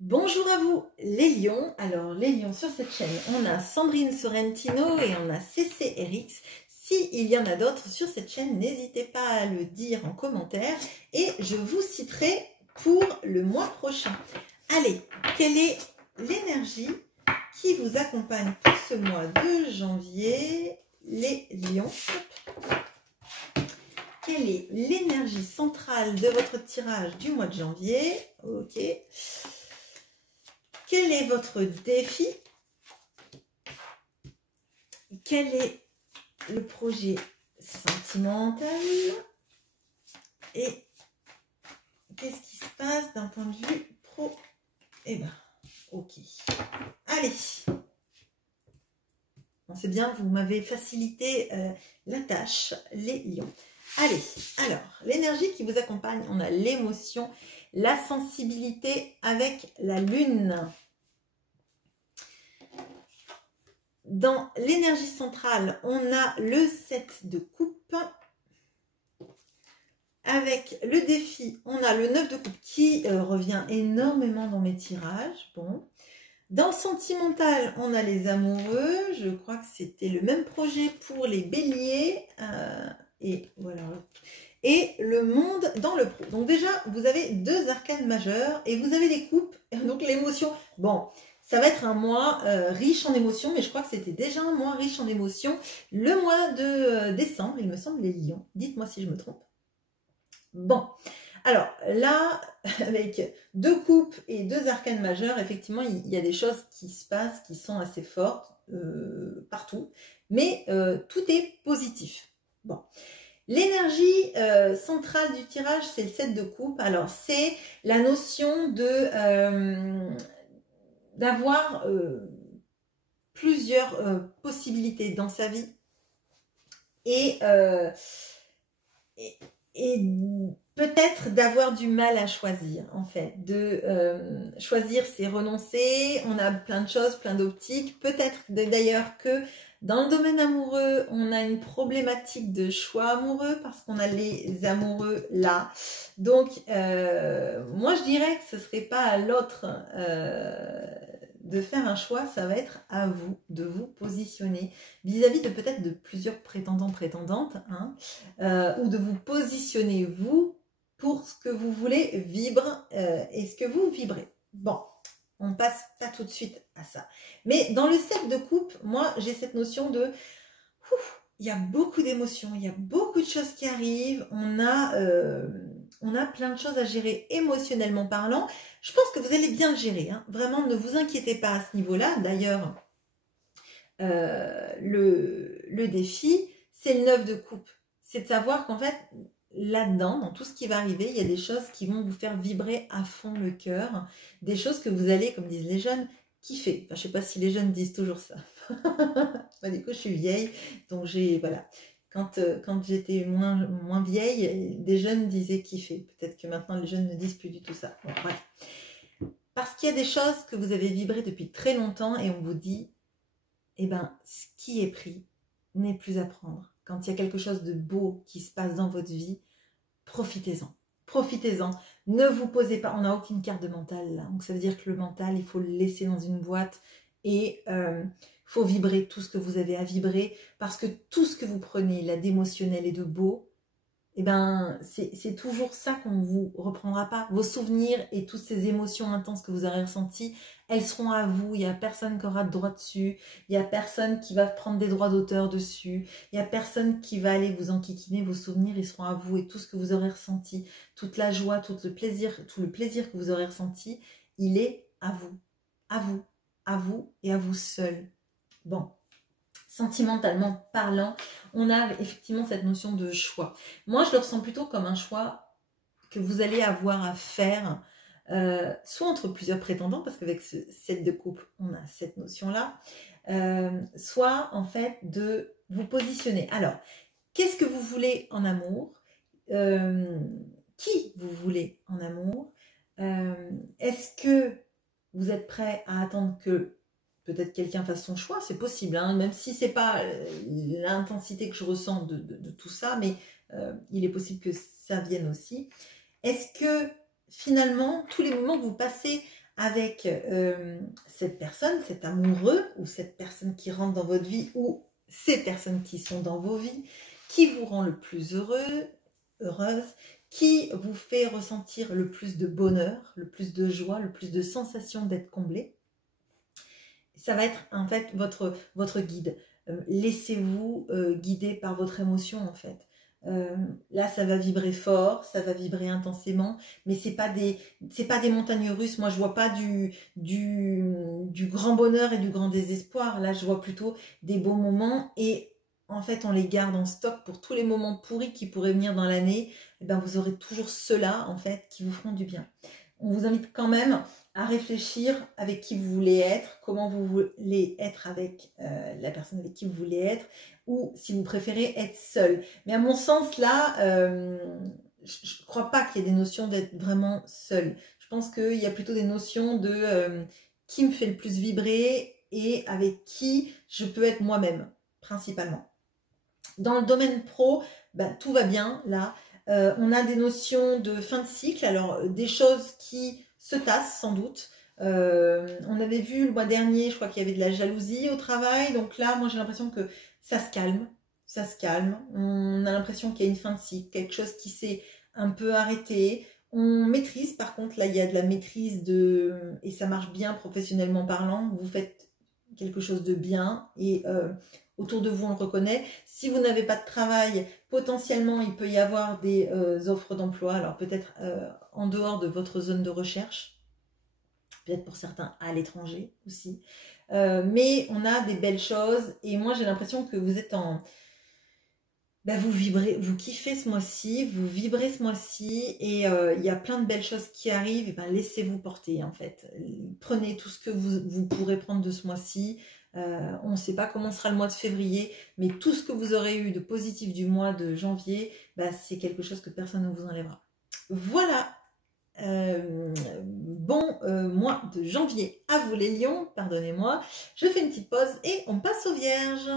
Bonjour à vous les lions. Alors les lions, sur cette chaîne, on a Sandrine Sorrentino et on a CCRX. S'il y en a d'autres sur cette chaîne, n'hésitez pas à le dire en commentaire et je vous citerai pour le mois prochain. Allez, quelle est l'énergie qui vous accompagne pour ce mois de janvier, les lions? Quelle est l'énergie centrale de votre tirage du mois de janvier? Ok. Quel est votre défi? Quel est le projet sentimental? Et qu'est-ce qui se passe d'un point de vue pro? Eh ben, ok. Allez. Bon, c'est bien, vous m'avez facilité la tâche, les lions. Allez, alors, l'énergie qui vous accompagne, on a l'émotion, la sensibilité avec la lune. Dans l'énergie centrale, on a le 7 de coupe. Avec le défi, on a le 9 de coupe qui revient énormément dans mes tirages. Bon. Dans le sentimental, on a les amoureux. Je crois que c'était le même projet pour les béliers. Et voilà. Et le monde dans le pro. Donc déjà, vous avez deux arcanes majeurs et vous avez des coupes. Donc l'émotion. Bon, ça va être un mois riche en émotions, mais je crois que c'était déjà un mois riche en émotions. Le mois de décembre, il me semble, les lions. Dites-moi si je me trompe. Bon, alors là, avec deux coupes et deux arcanes majeures, effectivement, il y a des choses qui se passent, qui sont assez fortes partout, mais tout est positif. Bon, l'énergie centrale du tirage, c'est le 7 de coupe. Alors, c'est la notion d'avoir plusieurs possibilités dans sa vie et peut-être d'avoir du mal à choisir, en fait. Choisir, c'est renoncer. On a plein de choses, plein d'optiques. Peut-être d'ailleurs que dans le domaine amoureux, on a une problématique de choix amoureux parce qu'on a les amoureux là. Donc, moi, je dirais que ce ne serait pas à l'autre de faire un choix, ça va être à vous de vous positionner vis-à-vis de peut-être de plusieurs prétendants, prétendantes, hein, ou de vous positionner vous pour ce que vous voulez vivre et ce que vous vibrez. Bon, on passe pas tout de suite à ça. Mais dans le 7 de coupe, moi j'ai cette notion de il y a beaucoup d'émotions, il y a beaucoup de choses qui arrivent, on a plein de choses à gérer émotionnellement parlant. Je pense que vous allez bien le gérer, hein. Vraiment, ne vous inquiétez pas à ce niveau-là. D'ailleurs, le défi, c'est le 9 de coupe. C'est de savoir qu'en fait, là-dedans, dans tout ce qui va arriver, il y a des choses qui vont vous faire vibrer à fond le cœur. Des choses que vous allez, comme disent les jeunes, kiffer. Enfin, je ne sais pas si les jeunes disent toujours ça. Bah, du coup, je suis vieille, donc voilà. Quand j'étais moins vieille, des jeunes disaient kiffer. Peut-être que maintenant, les jeunes ne disent plus du tout ça. Bon, bref. Parce qu'il y a des choses que vous avez vibrées depuis très longtemps et on vous dit, eh ben, ce qui est pris n'est plus à prendre. Quand il y a quelque chose de beau qui se passe dans votre vie, profitez-en. Profitez-en. Ne vous posez pas, on n'a aucune carte de mental là. Donc ça veut dire que le mental, il faut le laisser dans une boîte et faut vibrer tout ce que vous avez à vibrer parce que tout ce que vous prenez là d'émotionnel et de beau, eh ben, c'est toujours ça qu'on ne vous reprendra pas. Vos souvenirs et toutes ces émotions intenses que vous aurez ressenties, elles seront à vous. Il n'y a personne qui aura de droit dessus. Il n'y a personne qui va prendre des droits d'auteur dessus. Il n'y a personne qui va aller vous enquiquiner. Vos souvenirs, ils seront à vous. Et tout ce que vous aurez ressenti, toute la joie, tout le plaisir que vous aurez ressenti, il est à vous. À vous. À vous et à vous seul. Bon. Sentimentalement parlant, on a effectivement cette notion de choix. Moi, je le ressens plutôt comme un choix que vous allez avoir à faire, soit entre plusieurs prétendants, parce qu'avec ce set de couple, on a cette notion-là, soit en fait de vous positionner. Alors, qu'est-ce que vous voulez en amour? Qui vous voulez en amour? Est-ce que vous êtes prêt à attendre que peut-être quelqu'un fasse son choix, c'est possible, hein, même si c'est pas l'intensité que je ressens de tout ça, mais il est possible que ça vienne aussi. Est-ce que finalement, tous les moments que vous passez avec cette personne, cet amoureux, ou cette personne qui rentre dans votre vie, ou ces personnes qui sont dans vos vies, qui vous rend le plus heureux, heureuse, qui vous fait ressentir le plus de bonheur, le plus de joie, le plus de sensation d'être comblé, ça va être en fait votre guide. Laissez-vous guider par votre émotion en fait. Là, ça va vibrer fort, ça va vibrer intensément, mais c'est pas des montagnes russes. Moi, je vois pas du grand bonheur et du grand désespoir. Là, je vois plutôt des beaux moments et en fait, on les garde en stock pour tous les moments pourris qui pourraient venir dans l'année. Et ben, vous aurez toujours ceux-là en fait qui vous feront du bien. On vous invite quand même à réfléchir avec qui vous voulez être, comment vous voulez être avec la personne avec qui vous voulez être, ou si vous préférez être seul. Mais à mon sens, là, je ne crois pas qu'il y ait des notions d'être vraiment seul. Je pense qu'il y a plutôt des notions de qui me fait le plus vibrer et avec qui je peux être moi-même, principalement. Dans le domaine pro, ben, tout va bien, là. On a des notions de fin de cycle, alors des choses qui se tassent sans doute. On avait vu le mois dernier, je crois qu'il y avait de la jalousie au travail, donc là, moi j'ai l'impression que ça se calme, ça se calme. On a l'impression qu'il y a une fin de cycle, quelque chose qui s'est un peu arrêté. On maîtrise, par contre, là il y a de la maîtrise et ça marche bien professionnellement parlant. Vous faites quelque chose de bien et autour de vous, on le reconnaît. Si vous n'avez pas de travail, potentiellement, il peut y avoir des offres d'emploi. Alors peut-être en dehors de votre zone de recherche, peut-être pour certains à l'étranger aussi. Mais on a des belles choses. Et moi, j'ai l'impression que vous êtes en... Ben, vous vibrez, vous kiffez ce mois-ci, vous vibrez ce mois-ci. Et il y a plein de belles choses qui arrivent. Et ben, laissez-vous porter, en fait. Prenez tout ce que vous pourrez prendre de ce mois-ci. On ne sait pas comment sera le mois de février, mais tout ce que vous aurez eu de positif du mois de janvier, bah, c'est quelque chose que personne ne vous enlèvera. Voilà, bon mois de janvier à vous les lions, pardonnez-moi. Je fais une petite pause et on passe aux vierges.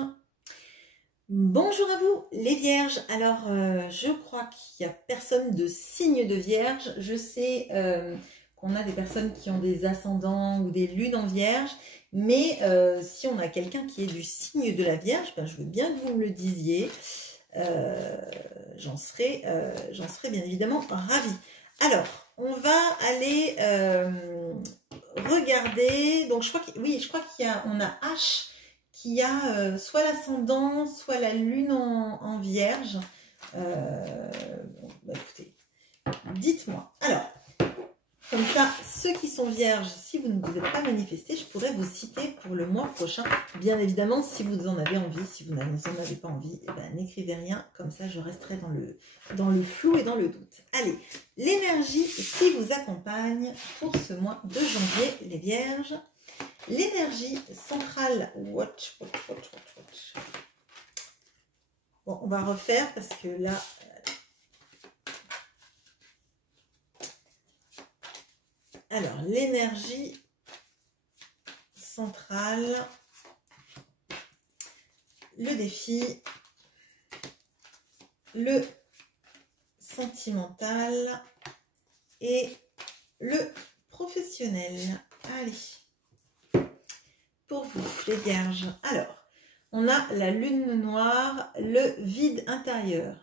Bonjour à vous les vierges. Alors je crois qu'il n'y a personne de signe de vierge. Je sais qu'on a des personnes qui ont des ascendants ou des lunes en vierge. Mais si on a quelqu'un qui est du signe de la Vierge, ben, je veux bien que vous me le disiez. J'en serais bien évidemment ravie. Alors, on va aller regarder. Donc, je crois qu'il y a, on a H qui a soit l'ascendant, soit la lune en Vierge. Bon, bah, écoutez, dites-moi. Alors, Comme ça, ceux qui sont vierges, si vous ne vous êtes pas manifesté, je pourrais vous citer pour le mois prochain. Bien évidemment, si vous en avez envie, si vous n'en avez pas envie, eh ben, n'écrivez rien. Comme ça, je resterai dans le flou et dans le doute. Allez, l'énergie qui vous accompagne pour ce mois de janvier, les vierges. L'énergie centrale. Watch. Bon, on va refaire parce que là... Alors, l'énergie centrale, le défi, le sentimental et le professionnel. Allez, pour vous, les vierges. Alors, on a la lune noire, le vide intérieur.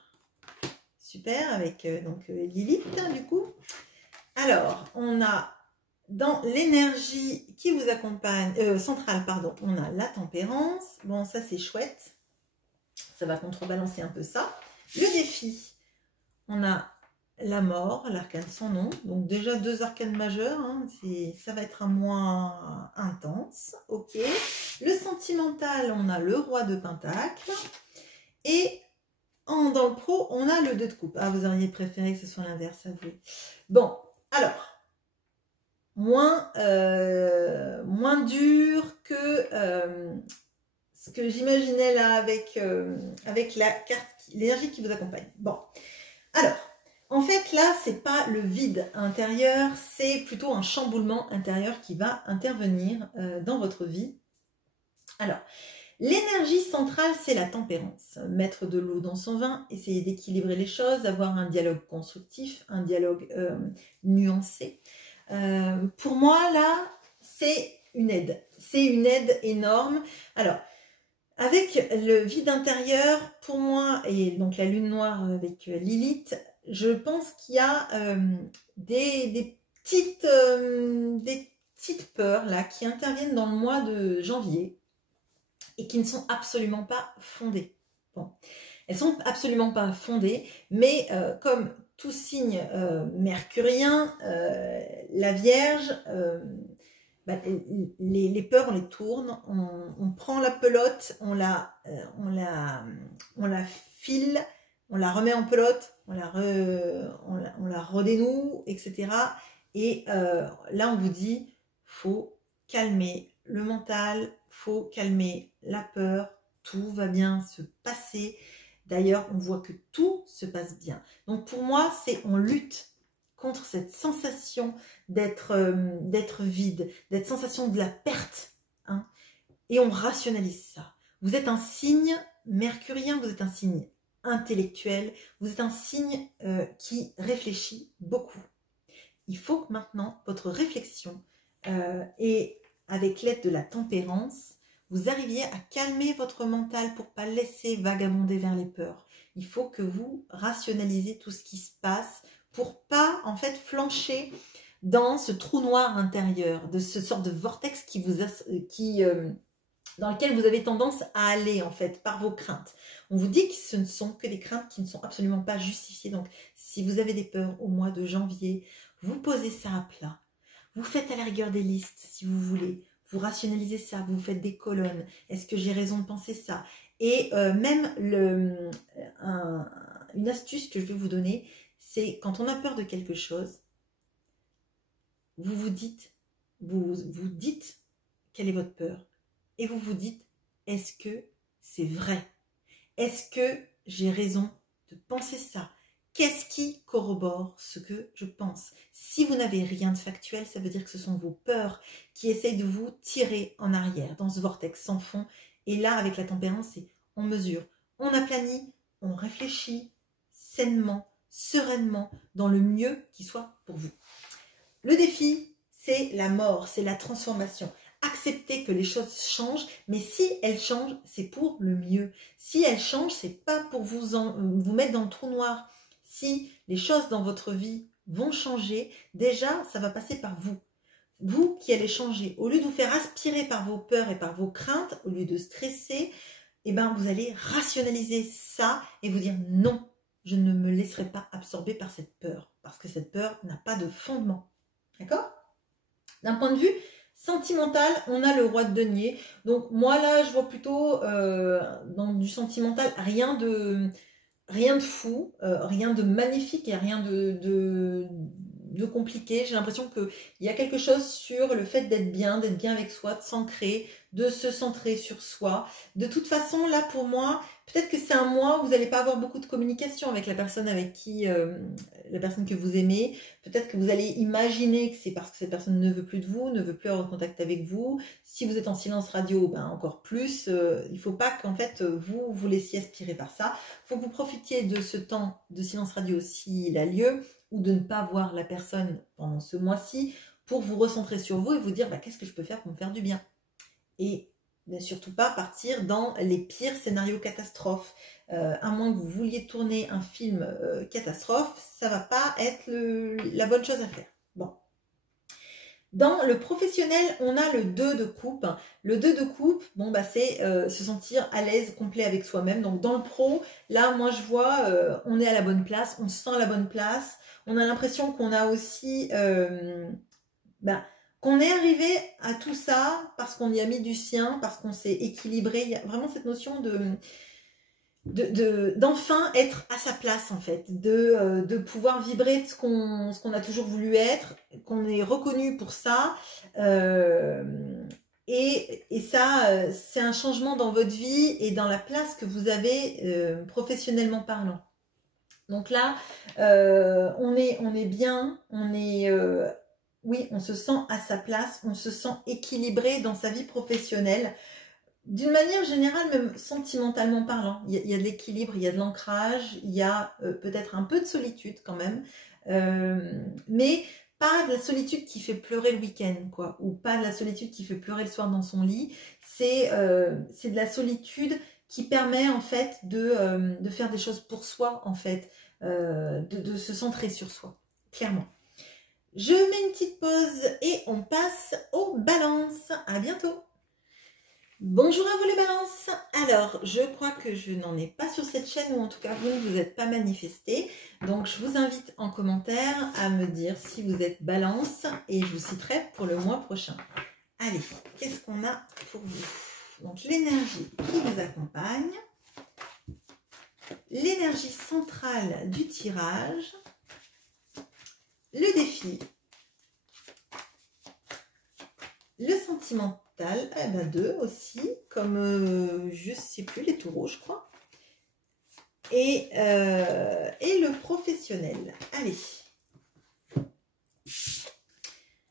Super, avec donc Lilith, hein, du coup. Alors, on a... Dans l'énergie qui vous accompagne, centrale, pardon, on a la tempérance. Bon, ça c'est chouette. Ça va contrebalancer un peu ça. Le défi, on a la mort, l'arcane sans nom. Donc déjà 2 arcanes majeurs. Hein, ça va être un mois intense. Ok. Le sentimental, on a le roi de pentacle. Et dans le pro, on a le 2 de coupe. Ah, vous auriez préféré que ce soit l'inverse, avouez. Bon, alors... Moins dur que ce que j'imaginais là avec la carte, l'énergie qui vous accompagne. Bon, alors, en fait là, c'est pas le vide intérieur, c'est plutôt un chamboulement intérieur qui va intervenir dans votre vie. Alors, l'énergie centrale, c'est la tempérance. Mettre de l'eau dans son vin, essayer d'équilibrer les choses, avoir un dialogue constructif, un dialogue nuancé. Pour moi, là, c'est une aide. C'est une aide énorme. Alors, avec le vide intérieur, pour moi, et donc la lune noire avec Lilith, je pense qu'il y a des petites peurs là qui interviennent dans le mois de janvier et qui ne sont absolument pas fondées. Bon, elles sont absolument pas fondées, mais comme tout signe mercurien, la Vierge, les peurs, on les tourne, on prend la pelote, on la file, on la remet en pelote, on la redénoue, etc. Et là, on vous dit, faut calmer le mental, faut calmer la peur, tout va bien se passer. D'ailleurs, on voit que tout se passe bien. Donc pour moi, c'est on lutte contre cette sensation d'être vide, cette sensation de la perte. Hein, et on rationalise ça. Vous êtes un signe mercurien, vous êtes un signe intellectuel, vous êtes un signe qui réfléchit beaucoup. Il faut que maintenant, votre réflexion et avec l'aide de la tempérance, vous arriviez à calmer votre mental pour ne pas laisser vagabonder vers les peurs. Il faut que vous rationalisez tout ce qui se passe pour pas en fait flancher dans ce trou noir intérieur, de ce sort de vortex dans lequel vous avez tendance à aller en fait par vos craintes. On vous dit que ce ne sont que des craintes qui ne sont absolument pas justifiées. Donc si vous avez des peurs au mois de janvier, vous posez ça à plat. Vous faites à la rigueur des listes si vous voulez. Vous rationalisez ça, vous faites des colonnes. Est-ce que j'ai raison de penser ça? Et même une astuce que je vais vous donner, c'est quand on a peur de quelque chose, vous dites quelle est votre peur. Et vous vous dites, est-ce que c'est vrai? Est-ce que j'ai raison de penser ça? Qu'est-ce qui corrobore ce que je pense? Si vous n'avez rien de factuel, ça veut dire que ce sont vos peurs qui essayent de vous tirer en arrière dans ce vortex sans fond. Et là, avec la tempérance, c'est on mesure, on aplanit, on réfléchit sainement, sereinement, dans le mieux qui soit pour vous. Le défi, c'est la mort, c'est la transformation. Accepter que les choses changent, mais si elles changent, c'est pour le mieux. Si elles changent, c'est pas pour vous mettre dans le trou noir. Si les choses dans votre vie vont changer, déjà, ça va passer par vous. Vous qui allez changer. Au lieu de vous faire aspirer par vos peurs et par vos craintes, au lieu de stresser, eh ben, vous allez rationaliser ça et vous dire non, je ne me laisserai pas absorber par cette peur. Parce que cette peur n'a pas de fondement. D'accord? D'un point de vue sentimental, on a le roi de denier. Donc moi là, je vois plutôt dans du sentimental rien de fou, rien de magnifique et rien de compliqué. J'ai l'impression qu'il y a quelque chose sur le fait d'être bien avec soi, de s'ancrer, de se centrer sur soi. De toute façon, là pour moi, peut-être que c'est un mois où vous n'allez pas avoir beaucoup de communication avec la personne avec qui, la personne que vous aimez. Peut-être que vous allez imaginer que c'est parce que cette personne ne veut plus de vous, ne veut plus avoir contact avec vous. Si vous êtes en silence radio, ben encore plus. Il ne faut pas qu'en fait vous vous laissiez aspirer par ça. Il faut que vous profitiez de ce temps de silence radio s'il a lieu, ou de ne pas voir la personne pendant ce mois-ci, pour vous recentrer sur vous et vous dire bah, qu'est-ce que je peux faire pour me faire du bien. Et ne surtout pas partir dans les pires scénarios catastrophes. À moins que vous vouliez tourner un film catastrophe, ça va pas être la bonne chose à faire. Bon. Dans le professionnel, on a le 2 de coupe. Le 2 de coupe, bon bah c'est se sentir à l'aise, complet avec soi-même. Donc dans le pro, là moi je vois, on est à la bonne place, on se sent à la bonne place. On a l'impression qu'on a aussi, qu'on est arrivé à tout ça parce qu'on y a mis du sien, parce qu'on s'est équilibré. Il y a vraiment cette notion d'enfin être à sa place en fait, de pouvoir vibrer de ce qu'on a toujours voulu être, qu'on est reconnu pour ça, et ça c'est un changement dans votre vie et dans la place que vous avez professionnellement parlant. Donc là on est bien, oui, on se sent à sa place, on se sent équilibré dans sa vie professionnelle. D'une manière générale, même sentimentalement parlant, il y a de l'équilibre, il y a de l'ancrage, il y a peut-être un peu de solitude quand même, mais pas de la solitude qui fait pleurer le week-end, quoi, ou pas de la solitude qui fait pleurer le soir dans son lit. C'est de la solitude qui permet en fait de faire des choses pour soi, en fait, de se centrer sur soi, clairement. Je mets une petite pause et on passe aux balances. À bientôt. Bonjour à vous les balances. Alors, je crois que je n'en ai pas sur cette chaîne, ou en tout cas vous ne vous êtes pas manifesté. Donc je vous invite en commentaire à me dire si vous êtes balance et je vous citerai pour le mois prochain. Allez, qu'est-ce qu'on a pour vous? Donc l'énergie qui vous accompagne, l'énergie centrale du tirage, le défi, le sentimental, eh ben 2 aussi, comme je sais plus, les taureaux je crois, et le professionnel. Allez,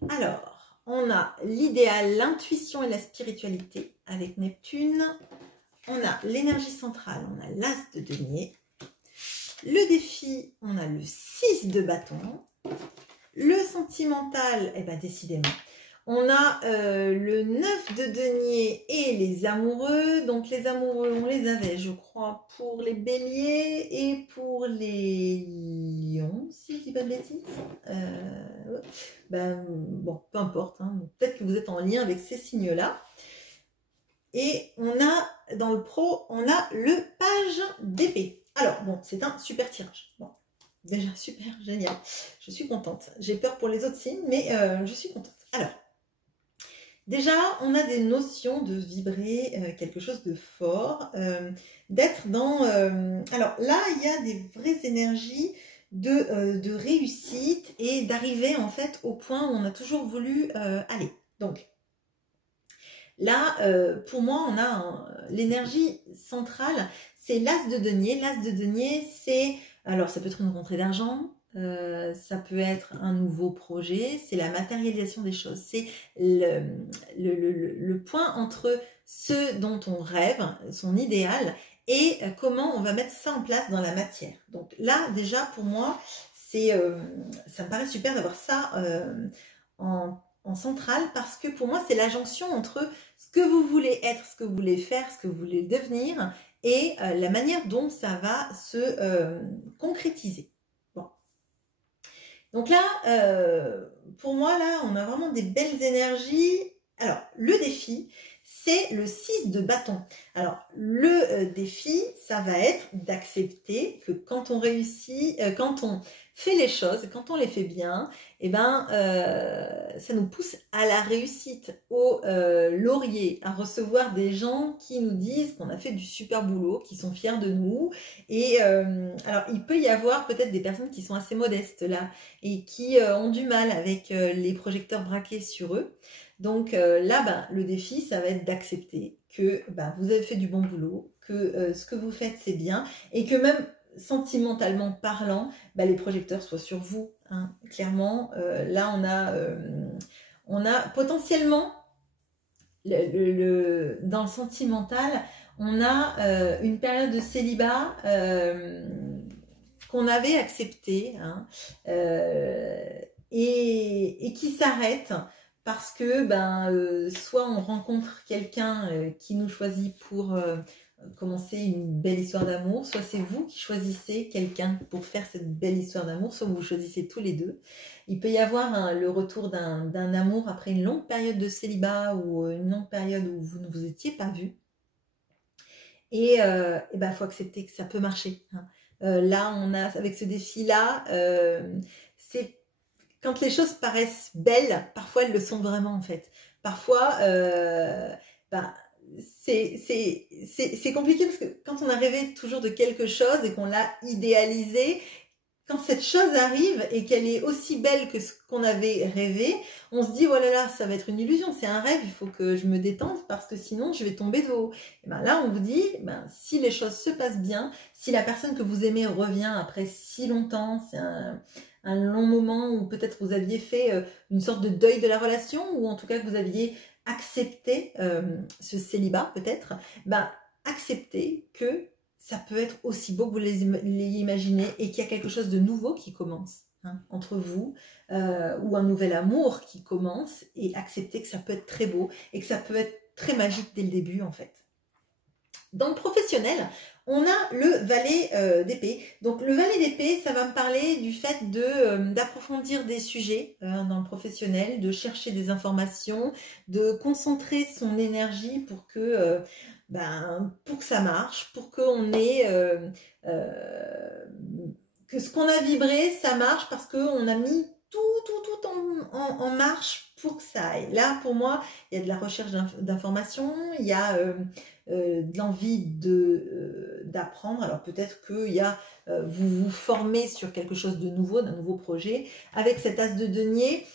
alors on a l'idéal, l'intuition et la spiritualité avec Neptune. On a l'énergie centrale, on a l'as de denier. Le défi, on a le 6 de bâton. Le sentimental, eh ben décidément, on a le 9 de denier et les amoureux. Donc les amoureux, on les avait, je crois, pour les béliers et pour les lions, si je dis pas de bêtises. Bon, peu importe, hein, peut-être que vous êtes en lien avec ces signes-là. Et on a, dans le pro, on a le page d'épée. Alors, bon, c'est un super tirage. Bon, déjà, super, génial. Je suis contente. J'ai peur pour les autres signes, mais je suis contente. Alors, déjà, on a des notions de vibrer quelque chose de fort, d'être dans... alors là, il y a des vraies énergies de réussite et d'arriver en fait au point où on a toujours voulu aller. Donc, là, pour moi, on a l'énergie centrale, c'est l'as de denier. L'as de denier, c'est... Alors, ça peut être une rentrée d'argent, ça peut être un nouveau projet, c'est la matérialisation des choses. C'est le point entre ce dont on rêve, son idéal, et comment on va mettre ça en place dans la matière. Donc là, déjà, pour moi, ça me paraît super d'avoir ça en centrale, parce que pour moi, c'est la jonction entre ce que vous voulez être, ce que vous voulez faire, ce que vous voulez devenir, et la manière dont ça va se concrétiser. Bon. Donc là, pour moi, là, on a vraiment des belles énergies. Alors, le défi, c'est le 6 de bâton. Alors, le défi, ça va être d'accepter que quand on réussit, quand on fait les choses, quand on les fait bien, eh ben, ça nous pousse à la réussite, au laurier, à recevoir des gens qui nous disent qu'on a fait du super boulot, qui sont fiers de nous. Et alors, il peut y avoir peut-être des personnes qui sont assez modestes là et qui ont du mal avec les projecteurs braqués sur eux. Donc là, ben, le défi, ça va être d'accepter que ben, vous avez fait du bon boulot, que ce que vous faites, c'est bien, et que même sentimentalement parlant, ben, les projecteurs soient sur vous. Hein. Clairement, là, on a potentiellement, dans le sentimental, on a une période de célibat qu'on avait acceptée hein, et qui s'arrête parce que ben, soit on rencontre quelqu'un qui nous choisit pour commencer une belle histoire d'amour, soit c'est vous qui choisissez quelqu'un pour faire cette belle histoire d'amour, soit vous choisissez tous les deux. Il peut y avoir le retour d'un amour après une longue période de célibat ou une longue période où vous ne vous étiez pas vus. Et ben, faut accepter que ça peut marcher. Hein. Là, on a, avec ce défi-là, c'est quand les choses paraissent belles, parfois elles le sont vraiment en fait. Parfois, ben, c'est compliqué parce que quand on a rêvé toujours de quelque chose et qu'on l'a idéalisé, quand cette chose arrive et qu'elle est aussi belle que ce qu'on avait rêvé, on se dit, oh là là, ça va être une illusion, c'est un rêve, il faut que je me détende parce que sinon je vais tomber de haut. Et ben là, on vous dit, ben, si les choses se passent bien, si la personne que vous aimez revient après si longtemps, c'est un long moment où peut-être vous aviez fait une sorte de deuil de la relation ou en tout cas que vous aviez accepté ce célibat peut-être, ben, acceptez que ça peut être aussi beau que vous l'ayez imaginé et qu'il y a quelque chose de nouveau qui commence hein, entre vous ou un nouvel amour qui commence et accepter que ça peut être très beau et que ça peut être très magique dès le début en fait. Dans le professionnel, on a le valet d'épée. Donc le valet d'épée, ça va me parler du fait d'approfondir des sujets dans le professionnel, de chercher des informations, de concentrer son énergie pour que ça marche, pour qu'on ait que ce qu'on a vibré, ça marche parce qu'on a mis tout en marche pour que ça aille. Là, pour moi, il y a de la recherche d'informations, il y a de l'envie d'apprendre. Alors peut-être qu'il y a vous vous formez sur quelque chose de nouveau, d'un nouveau projet. Avec cet as de denier,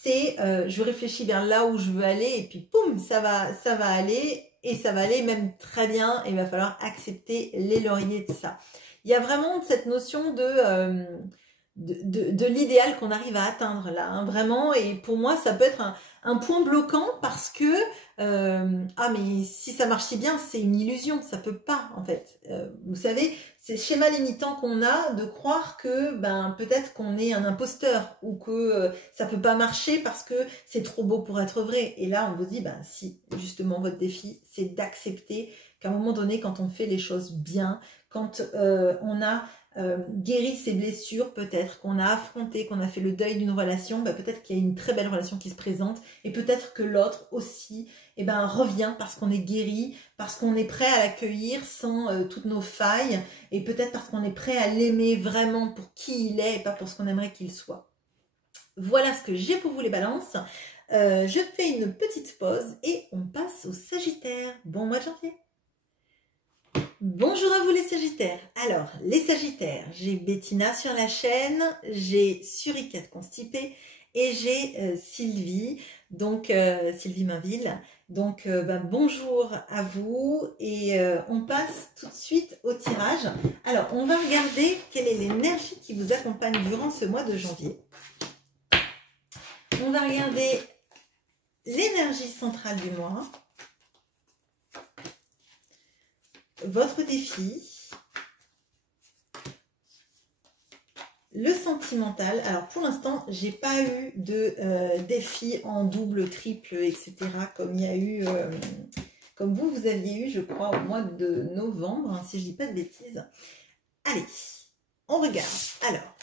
c'est je réfléchis vers là où je veux aller et puis poum, ça va aller et ça va aller même très bien et il va falloir accepter les lauriers de ça. Il y a vraiment cette notion de l'idéal qu'on arrive à atteindre là, hein, vraiment, et pour moi ça peut être un point bloquant parce que ah mais si ça marche si bien c'est une illusion, ça peut pas en fait, vous savez, c'est le schéma limitant qu'on a de croire que ben peut-être qu'on est un imposteur ou que ça peut pas marcher parce que c'est trop beau pour être vrai, et là on vous dit ben si, justement votre défi c'est d'accepter qu'à un moment donné quand on fait les choses bien, quand on a guéri ses blessures, peut-être qu'on a affronté, qu'on a fait le deuil d'une relation, bah, peut-être qu'il y a une très belle relation qui se présente et peut-être que l'autre aussi revient parce qu'on est guéri, parce qu'on est prêt à l'accueillir sans toutes nos failles et peut-être parce qu'on est prêt à l'aimer vraiment pour qui il est et pas pour ce qu'on aimerait qu'il soit. Voilà ce que j'ai pour vous les balances. Je fais une petite pause et on passe au Sagittaire. Bon mois de janvier. Bonjour à vous les Sagittaires. Alors, les Sagittaires, j'ai Bettina sur la chaîne, j'ai Suricate Constipée et j'ai Sylvie, donc Sylvie Mainville. Donc, bonjour à vous et on passe tout de suite au tirage. Alors, on va regarder quelle est l'énergie qui vous accompagne durant ce mois de janvier. On va regarder l'énergie centrale du mois. Votre défi, le sentimental. Alors pour l'instant, j'ai pas eu de défi en double, triple, etc. comme il y a eu, comme vous aviez eu, je crois, au mois de novembre, hein, si je dis pas de bêtises. Allez, on regarde. Alors,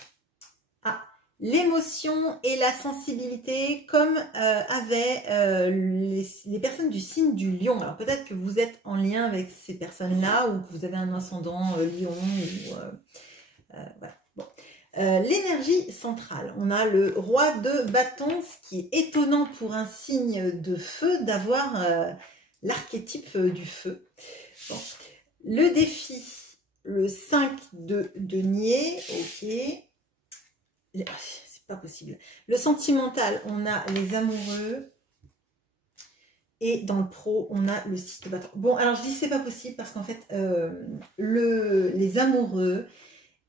l'émotion et la sensibilité comme avaient les personnes du signe du lion. Alors peut-être que vous êtes en lien avec ces personnes-là ou que vous avez un ascendant lion. Ou, voilà. Bon. L'énergie centrale, on a le roi de bâton, ce qui est étonnant pour un signe de feu d'avoir l'archétype du feu. Bon. Le défi, le 5 de denier, ok. C'est pas possible. Le sentimental, on a les amoureux. Et dans le pro, on a le 6 de bâton. Bon, alors je dis c'est pas possible parce qu'en fait, les amoureux,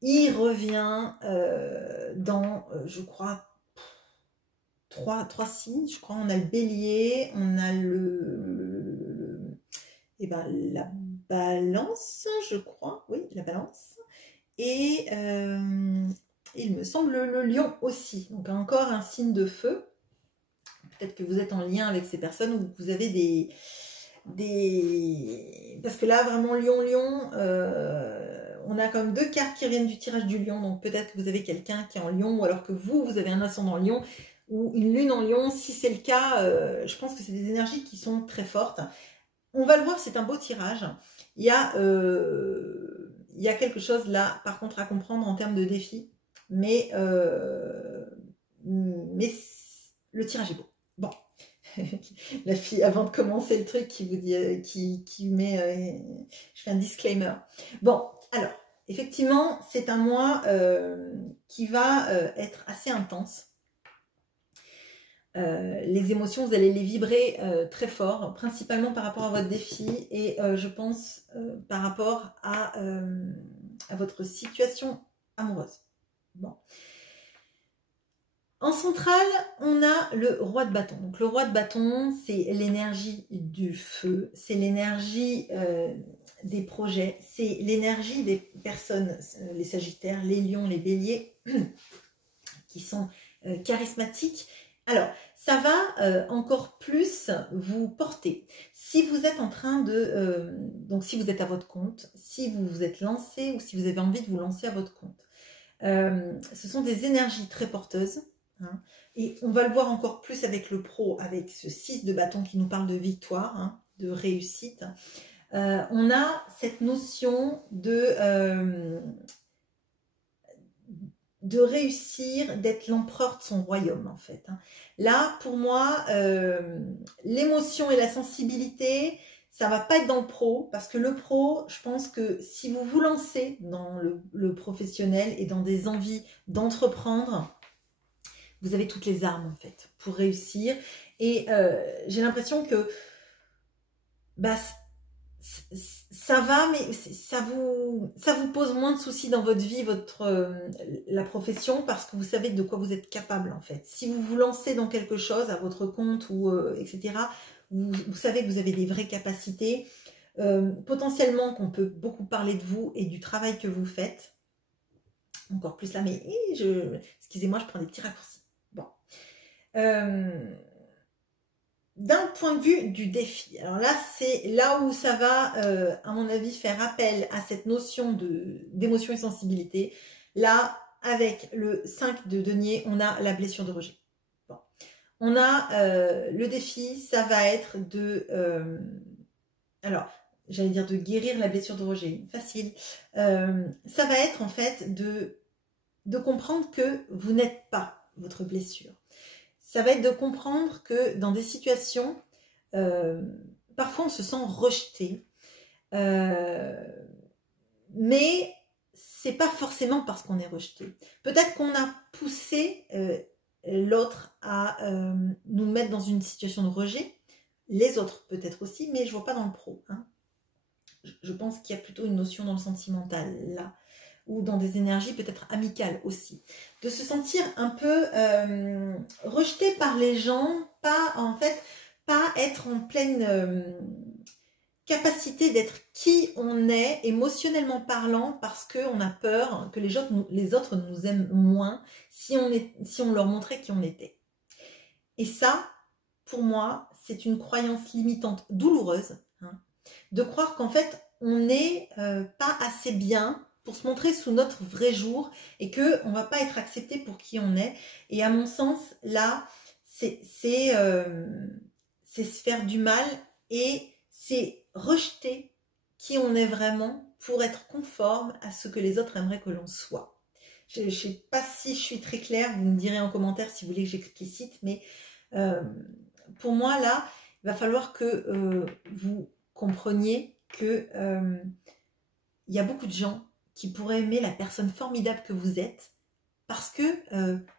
il revient dans, je crois, trois signes. Je crois on a le bélier, on a la balance, je crois. Oui, la balance. Et il me semble le lion aussi. Donc encore un signe de feu. Peut-être que vous êtes en lien avec ces personnes ou que vous avez des... Parce que là, vraiment, lion, on a comme 2 cartes qui reviennent du tirage du lion. Donc peut-être que vous avez quelqu'un qui est en lion ou alors que vous avez un ascendant lion ou une lune en lion. Si c'est le cas, je pense que c'est des énergies qui sont très fortes. On va le voir, c'est un beau tirage. Il y a quelque chose là, par contre, à comprendre en termes de défi. Mais le tirage est beau. Bon. La fille, avant de commencer le truc, qui vous dit, qui met, je fais un disclaimer. Bon, alors, effectivement, c'est un mois qui va être assez intense. Les émotions, vous allez les vibrer très fort, principalement par rapport à votre défi et je pense par rapport à votre situation amoureuse. Bon. En centrale, on a le roi de bâton. Donc le roi de bâton, c'est l'énergie du feu, c'est l'énergie des projets, c'est l'énergie des personnes, les sagittaires, les lions, les béliers, qui sont charismatiques. Alors, ça va encore plus vous porter. Si vous êtes en train de... donc si vous êtes à votre compte, si vous vous êtes lancé ou si vous avez envie de vous lancer à votre compte, ce sont des énergies très porteuses. Hein, et on va le voir encore plus avec le pro, avec ce 6 de bâton qui nous parle de victoire, hein, de réussite. On a cette notion de réussir, d'être l'empereur de son royaume en fait. Hein. Là, pour moi, l'émotion et la sensibilité, ça va pas être dans le pro, parce que le pro, je pense que si vous vous lancez dans le professionnel et dans des envies d'entreprendre, vous avez toutes les armes en fait pour réussir. Et j'ai l'impression que ça va, mais ça vous pose moins de soucis dans votre vie, la profession, parce que vous savez de quoi vous êtes capable en fait. Si vous vous lancez dans quelque chose à votre compte ou etc., vous savez que vous avez des vraies capacités, potentiellement qu'on peut beaucoup parler de vous et du travail que vous faites. Encore plus là, mais excusez-moi, je prends des petits raccourcis. Bon. D'un point de vue du défi, alors là, c'est là où ça va, à mon avis, faire appel à cette notion d'émotion et sensibilité. Là, avec le 5 de denier, on a la blessure de rejet. Bon. On a le défi, ça va être de... alors, j'allais dire de guérir la blessure de rejet, facile. Ça va être en fait de comprendre que vous n'êtes pas votre blessure. Ça va être de comprendre que dans des situations, parfois on se sent rejeté, mais c'est pas forcément parce qu'on est rejeté. Peut-être qu'on a poussé l'autre à nous mettre dans une situation de rejet, les autres peut-être aussi, mais je vois pas dans le pro. Hein. Je pense qu'il y a plutôt une notion dans le sentimental là, ou dans des énergies peut-être amicales aussi. De se sentir un peu rejeté par les gens, pas être en pleine capacité d'être qui on est, émotionnellement parlant, parce qu'on a peur que les autres nous aiment moins si on leur montrait qui on était. Et ça, pour moi, c'est une croyance limitante douloureuse, hein, de croire qu'en fait, on n'est pas assez bien pour se montrer sous notre vrai jour et qu'on ne va pas être accepté pour qui on est. Et à mon sens, là, c'est se faire du mal et c'est rejeter qui on est vraiment pour être conforme à ce que les autres aimeraient que l'on soit. Je ne sais pas si je suis très claire, vous me direz en commentaire si vous voulez que j'explicite, mais pour moi, là, il va falloir que vous compreniez que il y a beaucoup de gens qui pourraient aimer la personne formidable que vous êtes parce que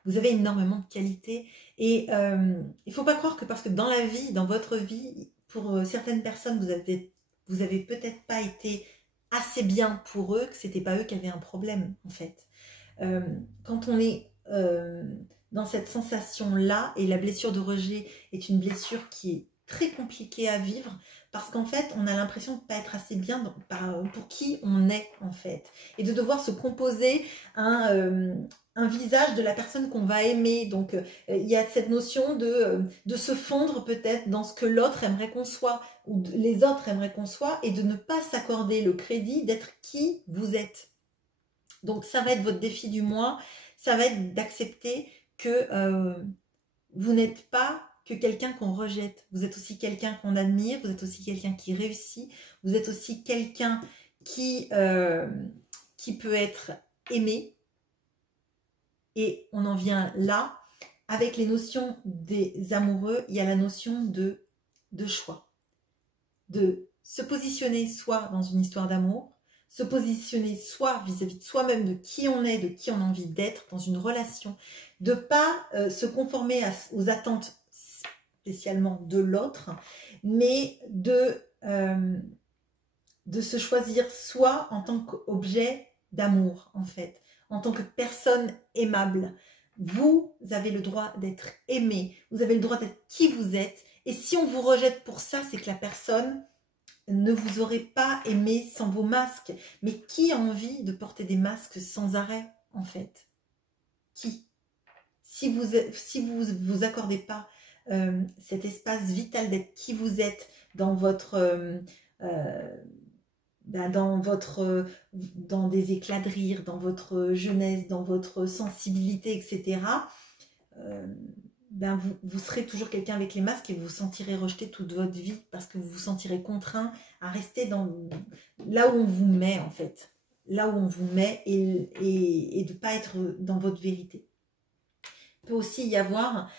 vous avez énormément de qualités. Et il ne faut pas croire que parce que dans la vie, dans votre vie, pour certaines personnes, vous avez peut-être pas été assez bien pour eux, que c'était pas eux qui avaient un problème, en fait. Quand on est dans cette sensation-là, et la blessure de rejet est une blessure qui est très compliquée à vivre, parce qu'en fait, on a l'impression de ne pas être assez bien pour qui on est, en fait. Et de devoir se composer un visage de la personne qu'on va aimer. Donc, il y a cette notion de se fondre peut-être dans ce que l'autre aimerait qu'on soit, ou les autres aimeraient qu'on soit, et de ne pas s'accorder le crédit d'être qui vous êtes. Donc, ça va être votre défi du mois, ça va être d'accepter que vous n'êtes pas que quelqu'un qu'on rejette. Vous êtes aussi quelqu'un qu'on admire, vous êtes aussi quelqu'un qui réussit, vous êtes aussi quelqu'un qui peut être aimé. Et on en vient là, avec les notions des amoureux, il y a la notion de choix. De se positionner soit dans une histoire d'amour, se positionner soit vis-à-vis de soi-même, de qui on est, de qui on a envie d'être dans une relation, de ne pas se conformer aux attentes spécialement de l'autre, mais de se choisir soi en tant qu'objet d'amour, en fait, en tant que personne aimable. Vous avez le droit d'être aimé, vous avez le droit d'être qui vous êtes, et si on vous rejette pour ça, c'est que la personne ne vous aurait pas aimé sans vos masques. Mais qui a envie de porter des masques sans arrêt, en fait? Qui? Si vous accordez pas cet espace vital d'être qui vous êtes dans votre dans des éclats de rire, dans votre jeunesse, dans votre sensibilité, etc., vous serez toujours quelqu'un avec les masques et vous vous sentirez rejeté toute votre vie parce que vous vous sentirez contraint à rester là où on vous met, en fait. Là où on vous met et de ne pas être dans votre vérité. Il peut aussi y avoir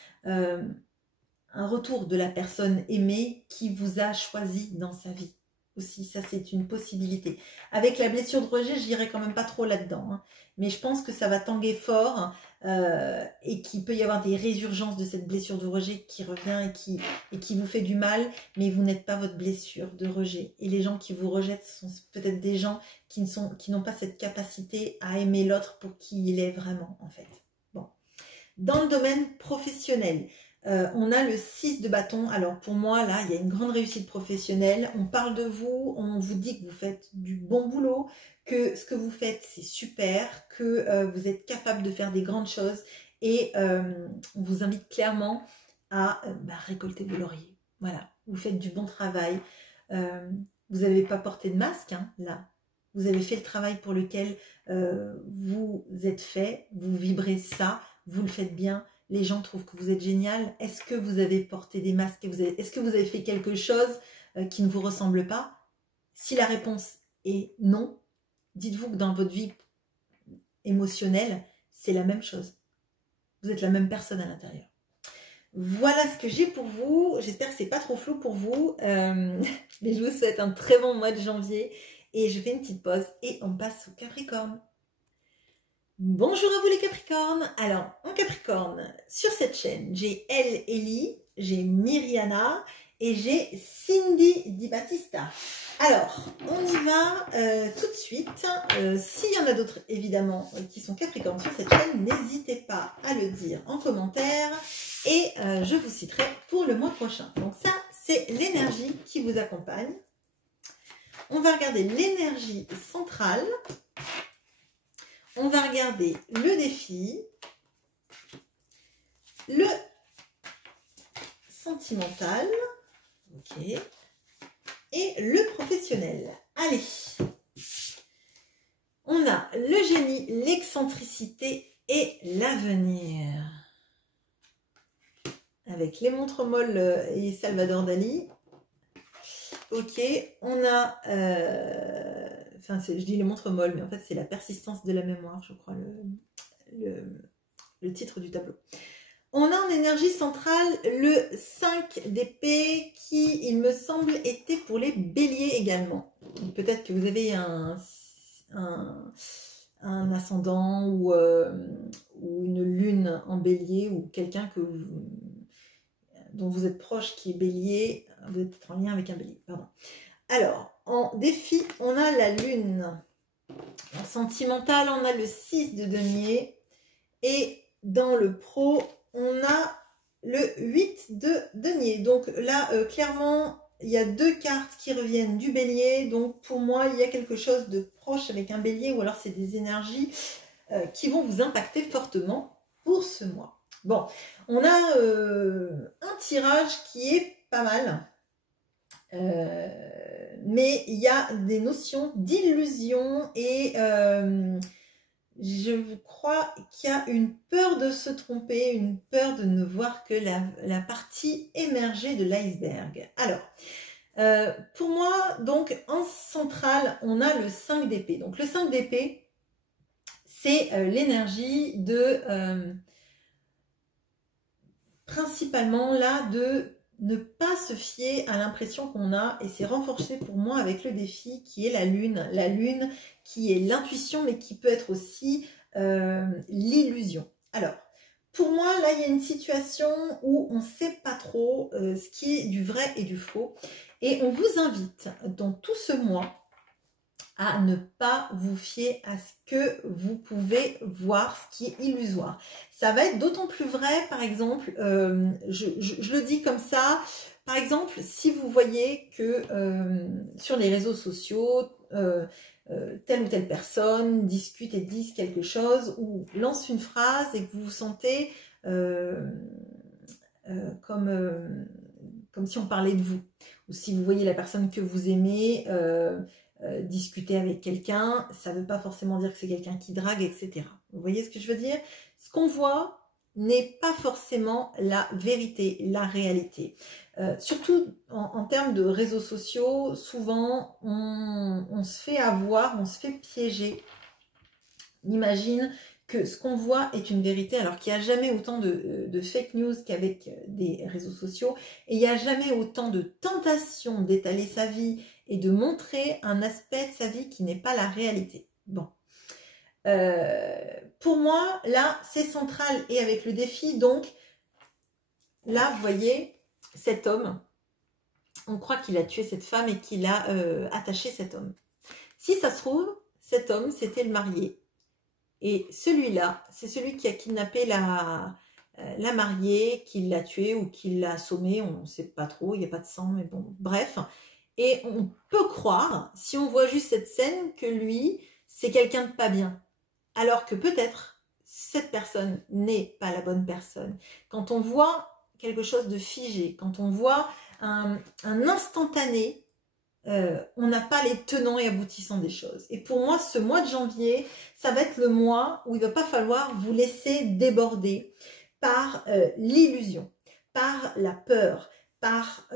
un retour de la personne aimée qui vous a choisi dans sa vie. Aussi, ça c'est une possibilité. Avec la blessure de rejet, je n'irai quand même pas trop là-dedans, hein. Mais je pense que ça va tanguer fort et qu'il peut y avoir des résurgences de cette blessure de rejet qui revient et qui vous fait du mal, mais vous n'êtes pas votre blessure de rejet. Et les gens qui vous rejettent sont peut-être des gens qui n'ont pas cette capacité à aimer l'autre pour qui il est vraiment, en fait. Bon. Dans le domaine professionnel, on a le 6 de bâton. Alors pour moi, là, il y a une grande réussite professionnelle. On parle de vous, on vous dit que vous faites du bon boulot, que ce que vous faites, c'est super, que vous êtes capable de faire des grandes choses. Et on vous invite clairement à récolter vos lauriers. Voilà, vous faites du bon travail. Vous n'avez pas porté de masque, hein, là. Vous avez fait le travail pour lequel vous êtes fait. Vous vibrez ça, vous le faites bien. Les gens trouvent que vous êtes génial. Est-ce que vous avez porté des masques? Est-ce que vous avez fait quelque chose qui ne vous ressemble pas? Si la réponse est non, dites-vous que dans votre vie émotionnelle, c'est la même chose. Vous êtes la même personne à l'intérieur. Voilà ce que j'ai pour vous. J'espère que c'est pas trop flou pour vous. Mais je vous souhaite un très bon mois de janvier. Et je fais une petite pause et on passe au Capricorne. Bonjour à vous les Capricornes. Alors, en Capricorne, sur cette chaîne, j'ai Ellie, j'ai Myriana et j'ai Cindy Di Battista. Alors, on y va tout de suite. S'il y en a d'autres, évidemment, qui sont Capricornes sur cette chaîne, n'hésitez pas à le dire en commentaire et je vous citerai pour le mois prochain. Donc ça, c'est l'énergie qui vous accompagne. On va regarder l'énergie centrale. On va regarder le défi, le sentimental, ok, et le professionnel. Allez, on on a le génie, l'excentricité et l'avenir. Avec les montres molles et Salvador Dali. Ok, on a... enfin, je dis les montres molles, mais en fait, c'est la persistance de la mémoire, je crois, le titre du tableau. On a en énergie centrale le 5 d'épée qui, il me semble, était pour les béliers également. Peut-être que vous avez un ascendant ou une lune en bélier ou quelqu'un dont vous êtes proche qui est bélier. Vous êtes peut-être en lien avec un bélier, pardon. Alors, en défi, on a la lune. En sentimental, on a le 6 de denier. Et dans le pro, on a le 8 de denier. Donc là, clairement, il y a deux cartes qui reviennent du bélier. Donc pour moi, il y a quelque chose de proche avec un bélier. Ou alors c'est des énergies qui vont vous impacter fortement pour ce mois. Bon, on a un tirage qui est pas mal. Mais il y a des notions d'illusion et je crois qu'il y a une peur de se tromper, une peur de ne voir que la partie émergée de l'iceberg. Alors, pour moi, donc en centrale, on a le 5 d'épée. Donc le 5 d'épée, c'est l'énergie de principalement là de ne pas se fier à l'impression qu'on a, et c'est renforcé pour moi avec le défi qui est la lune qui est l'intuition mais qui peut être aussi l'illusion. Alors pour moi là il y a une situation où on ne sait pas trop ce qui est du vrai et du faux, et on vous invite dans tout ce mois à ne pas vous fier à ce que vous pouvez voir, ce qui est illusoire. Ça va être d'autant plus vrai, par exemple, je le dis comme ça, par exemple, si vous voyez que sur les réseaux sociaux, telle ou telle personne discute et dit quelque chose, ou lance une phrase et que vous vous sentez comme si on parlait de vous, ou si vous voyez la personne que vous aimez discuter avec quelqu'un, ça ne veut pas forcément dire que c'est quelqu'un qui drague, etc. Vous voyez ce que je veux dire? Ce qu'on voit n'est pas forcément la vérité, la réalité. Surtout en termes de réseaux sociaux, souvent on se fait avoir, on se fait piéger. On imagine que ce qu'on voit est une vérité, alors qu'il n'y a jamais autant de fake news qu'avec des réseaux sociaux, et il n'y a jamais autant de tentation d'étaler sa vie et de montrer un aspect de sa vie qui n'est pas la réalité. Bon. Pour moi, là, c'est central et avec le défi, donc, là, vous voyez, cet homme, on croit qu'il a tué cette femme et qu'il a attaché cet homme. Si ça se trouve, cet homme, c'était le marié. Et celui-là, c'est celui qui a kidnappé la mariée, qui l'a tuée ou qui l'a assommée, on ne sait pas trop, il n'y a pas de sang, mais bon, bref. Et on peut croire, si on voit juste cette scène, que lui, c'est quelqu'un de pas bien. Alors que peut-être, cette personne n'est pas la bonne personne. Quand on voit quelque chose de figé, quand on voit un instantané, on n'a pas les tenants et aboutissants des choses. Et pour moi, ce mois de janvier, ça va être le mois où il ne va pas falloir vous laisser déborder par l'illusion, par la peur, par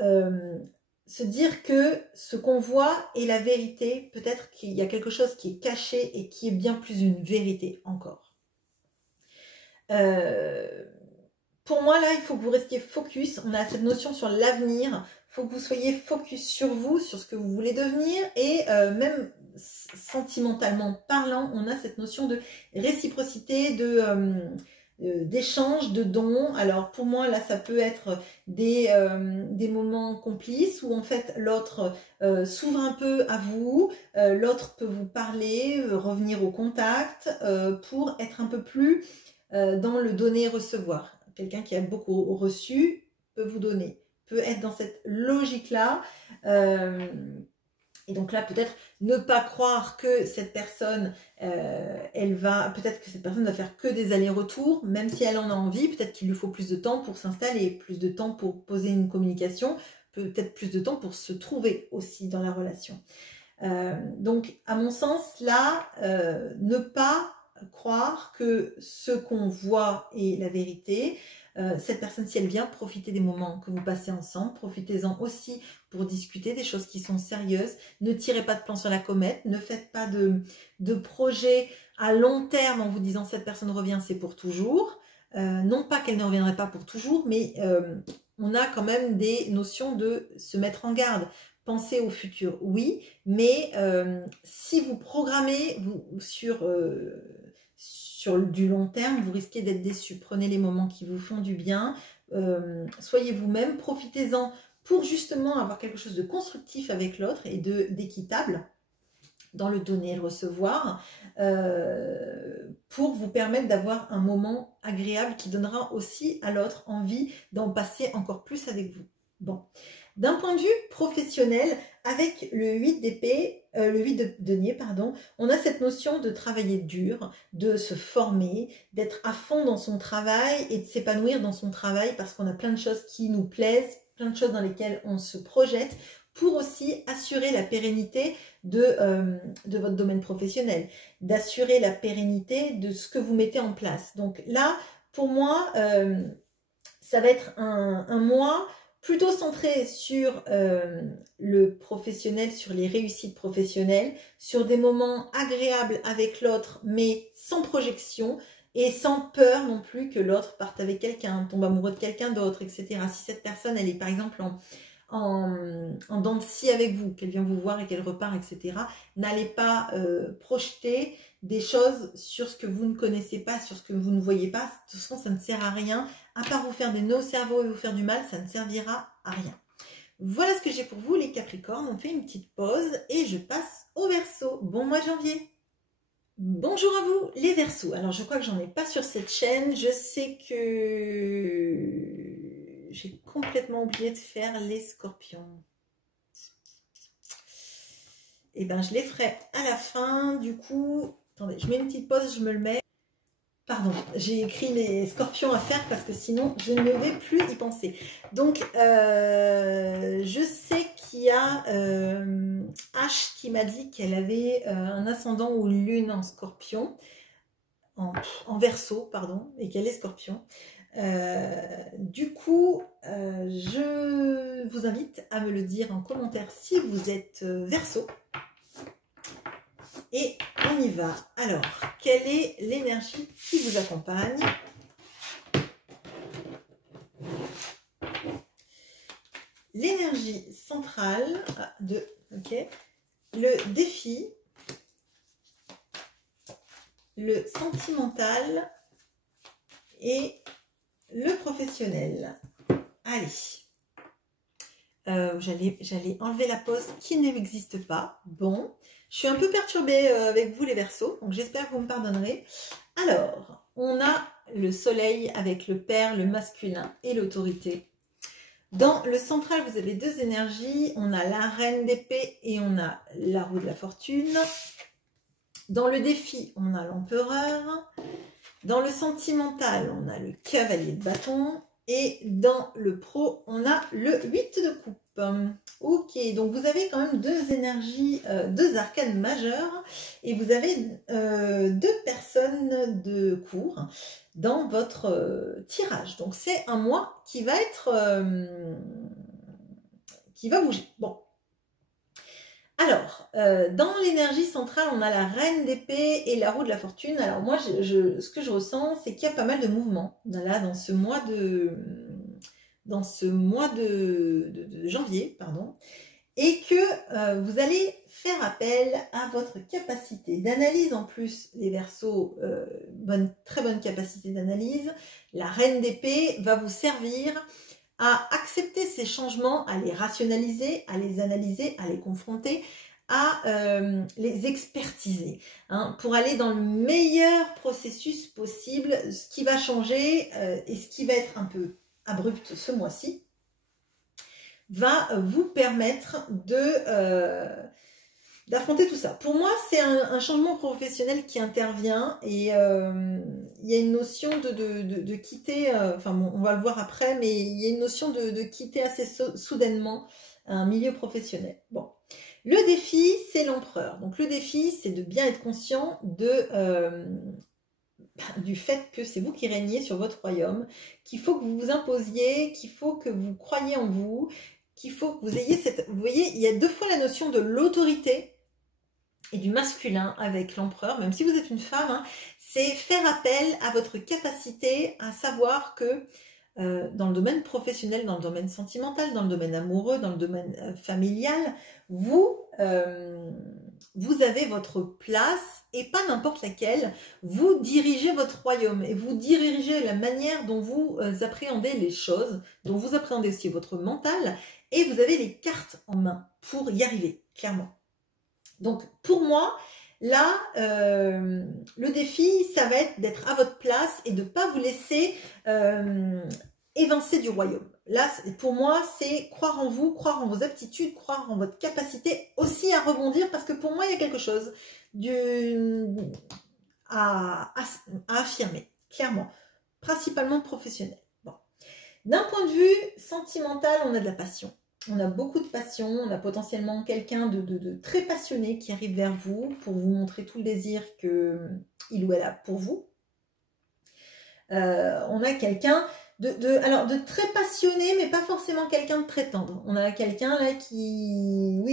se dire que ce qu'on voit est la vérité. Peut-être qu'il y a quelque chose qui est caché et qui est bien plus une vérité encore. Pour moi, là, il faut que vous restiez focus. On a cette notion sur l'avenir. Il faut que vous soyez focus sur vous, sur ce que vous voulez devenir. Et même sentimentalement parlant, on a cette notion de réciprocité, d'échange, de dons. Alors pour moi, là, ça peut être des moments complices où en fait l'autre s'ouvre un peu à vous, l'autre peut vous parler, revenir au contact pour être un peu plus dans le donner-recevoir. Quelqu'un qui a beaucoup reçu peut vous donner, peut être dans cette logique-là. Et donc là, peut-être ne pas croire que cette personne, peut-être que cette personne va faire que des allers-retours, même si elle en a envie. Peut-être qu'il lui faut plus de temps pour s'installer, plus de temps pour poser une communication, peut-être plus de temps pour se trouver aussi dans la relation. Donc, à mon sens, là, ne pas croire que ce qu'on voit est la vérité. Cette personne, si elle vient, profitez des moments que vous passez ensemble, profitez-en aussi pour discuter des choses qui sont sérieuses. Ne tirez pas de plan sur la comète, ne faites pas de projet à long terme en vous disant cette personne revient, c'est pour toujours. Non pas qu'elle ne reviendrait pas pour toujours, mais on a quand même des notions de se mettre en garde. Pensez au futur, oui, mais si vous programmez sur du long terme, vous risquez d'être déçu. Prenez les moments qui vous font du bien, soyez vous-même, profitez-en pour justement avoir quelque chose de constructif avec l'autre et d'équitable dans le donner et le recevoir, pour vous permettre d'avoir un moment agréable qui donnera aussi à l'autre envie d'en passer encore plus avec vous. Bon. D'un point de vue professionnel, avec le 8 d'épée, le 8 de denier, pardon, on a cette notion de travailler dur, de se former, d'être à fond dans son travail et de s'épanouir dans son travail parce qu'on a plein de choses qui nous plaisent, plein de choses dans lesquelles on se projette pour aussi assurer la pérennité de votre domaine professionnel, d'assurer la pérennité de ce que vous mettez en place. Donc là, pour moi, ça va être un mois plutôt centré sur le professionnel, sur les réussites professionnelles, sur des moments agréables avec l'autre, mais sans projection et sans peur non plus que l'autre parte avec quelqu'un, tombe amoureux de quelqu'un d'autre, etc. Si cette personne, elle est par exemple en dents de scie avec vous, qu'elle vient vous voir et qu'elle repart, etc., n'allez pas projeter des choses sur ce que vous ne connaissez pas, sur ce que vous ne voyez pas. De toute façon, ça ne sert à rien. À part vous faire des nœuds au cerveau et vous faire du mal, ça ne servira à rien. Voilà ce que j'ai pour vous, les Capricornes. On fait une petite pause et je passe au Verseau. Bon mois de janvier. Bonjour à vous, les Verseaux. Alors, je crois que j'en ai pas sur cette chaîne. Je sais que j'ai complètement oublié de faire les Scorpions. Et ben, je les ferai à la fin. Du coup, attendez, je mets une petite pause, je me le mets. Pardon, j'ai écrit les Scorpions à faire parce que sinon je ne vais plus y penser. Donc, je sais qu'il y a H qui m'a dit qu'elle avait un ascendant ou lune en Scorpion, en Verseau, pardon, et qu'elle est Scorpion. Du coup, je vous invite à me le dire en commentaire si vous êtes Verseau. Et on y va. Alors, quelle est l'énergie qui vous accompagne? L'énergie centrale le défi, le sentimental et le professionnel. Allez. J'allais enlever la pause qui n'existe pas. Bon, je suis un peu perturbée avec vous les Verseaux, donc j'espère que vous me pardonnerez. Alors, on a le soleil avec le père, le masculin et l'autorité. Dans le central, vous avez deux énergies. On a la reine d'épée et on a la roue de la fortune. Dans le défi, on a l'empereur. Dans le sentimental, on a le cavalier de bâton. Et dans le pro, on a le 8 de coupe. Ok, donc vous avez quand même deux énergies, deux arcanes majeures. Et vous avez deux personnes de cours dans votre tirage. Donc c'est un mois qui va être... qui va bouger. Bon. Alors, dans l'énergie centrale, on a la reine d'épée et la roue de la fortune. Alors moi, ce que je ressens, c'est qu'il y a pas mal de mouvements là, dans ce mois de janvier, pardon, et que vous allez faire appel à votre capacité d'analyse. En plus, les Verseaux, très bonne capacité d'analyse. La reine d'épée va vous servir à accepter ces changements, à les rationaliser, à les analyser, à les confronter, à les expertiser, hein, pour aller dans le meilleur processus possible. Ce qui va changer et ce qui va être un peu abrupt ce mois-ci va vous permettre d'affronter tout ça. Pour moi, c'est un changement professionnel qui intervient et il y a une notion de quitter, enfin bon, on va le voir après, mais il y a une notion de quitter assez soudainement un milieu professionnel. Bon, Le défi, c'est l'empereur. Donc le défi, c'est de bien être conscient du fait que c'est vous qui régnez sur votre royaume, qu'il faut que vous vous imposiez, qu'il faut que vous croyiez en vous, qu'il faut que vous ayez cette... Vous voyez, il y a deux fois la notion de l'autorité et du masculin avec l'empereur, même si vous êtes une femme, hein, c'est faire appel à votre capacité à savoir que dans le domaine professionnel, dans le domaine sentimental, dans le domaine amoureux, dans le domaine familial, vous avez votre place et pas n'importe laquelle. Vous dirigez votre royaume et vous dirigez la manière dont vous appréhendez les choses, dont vous appréhendez aussi votre mental et vous avez les cartes en main pour y arriver, clairement. Donc pour moi, là, le défi, ça va être d'être à votre place et de ne pas vous laisser évincer du royaume. Là, pour moi, c'est croire en vous, croire en vos aptitudes, croire en votre capacité aussi à rebondir, parce que pour moi, il y a quelque chose à affirmer, clairement, principalement professionnel. Bon. D'un point de vue sentimental, on a de la passion. On a beaucoup de passion, on a potentiellement quelqu'un de très passionné qui arrive vers vous pour vous montrer tout le désir qu'il ou elle a pour vous. On a quelqu'un de très passionné, mais pas forcément quelqu'un de très tendre. On a quelqu'un là qui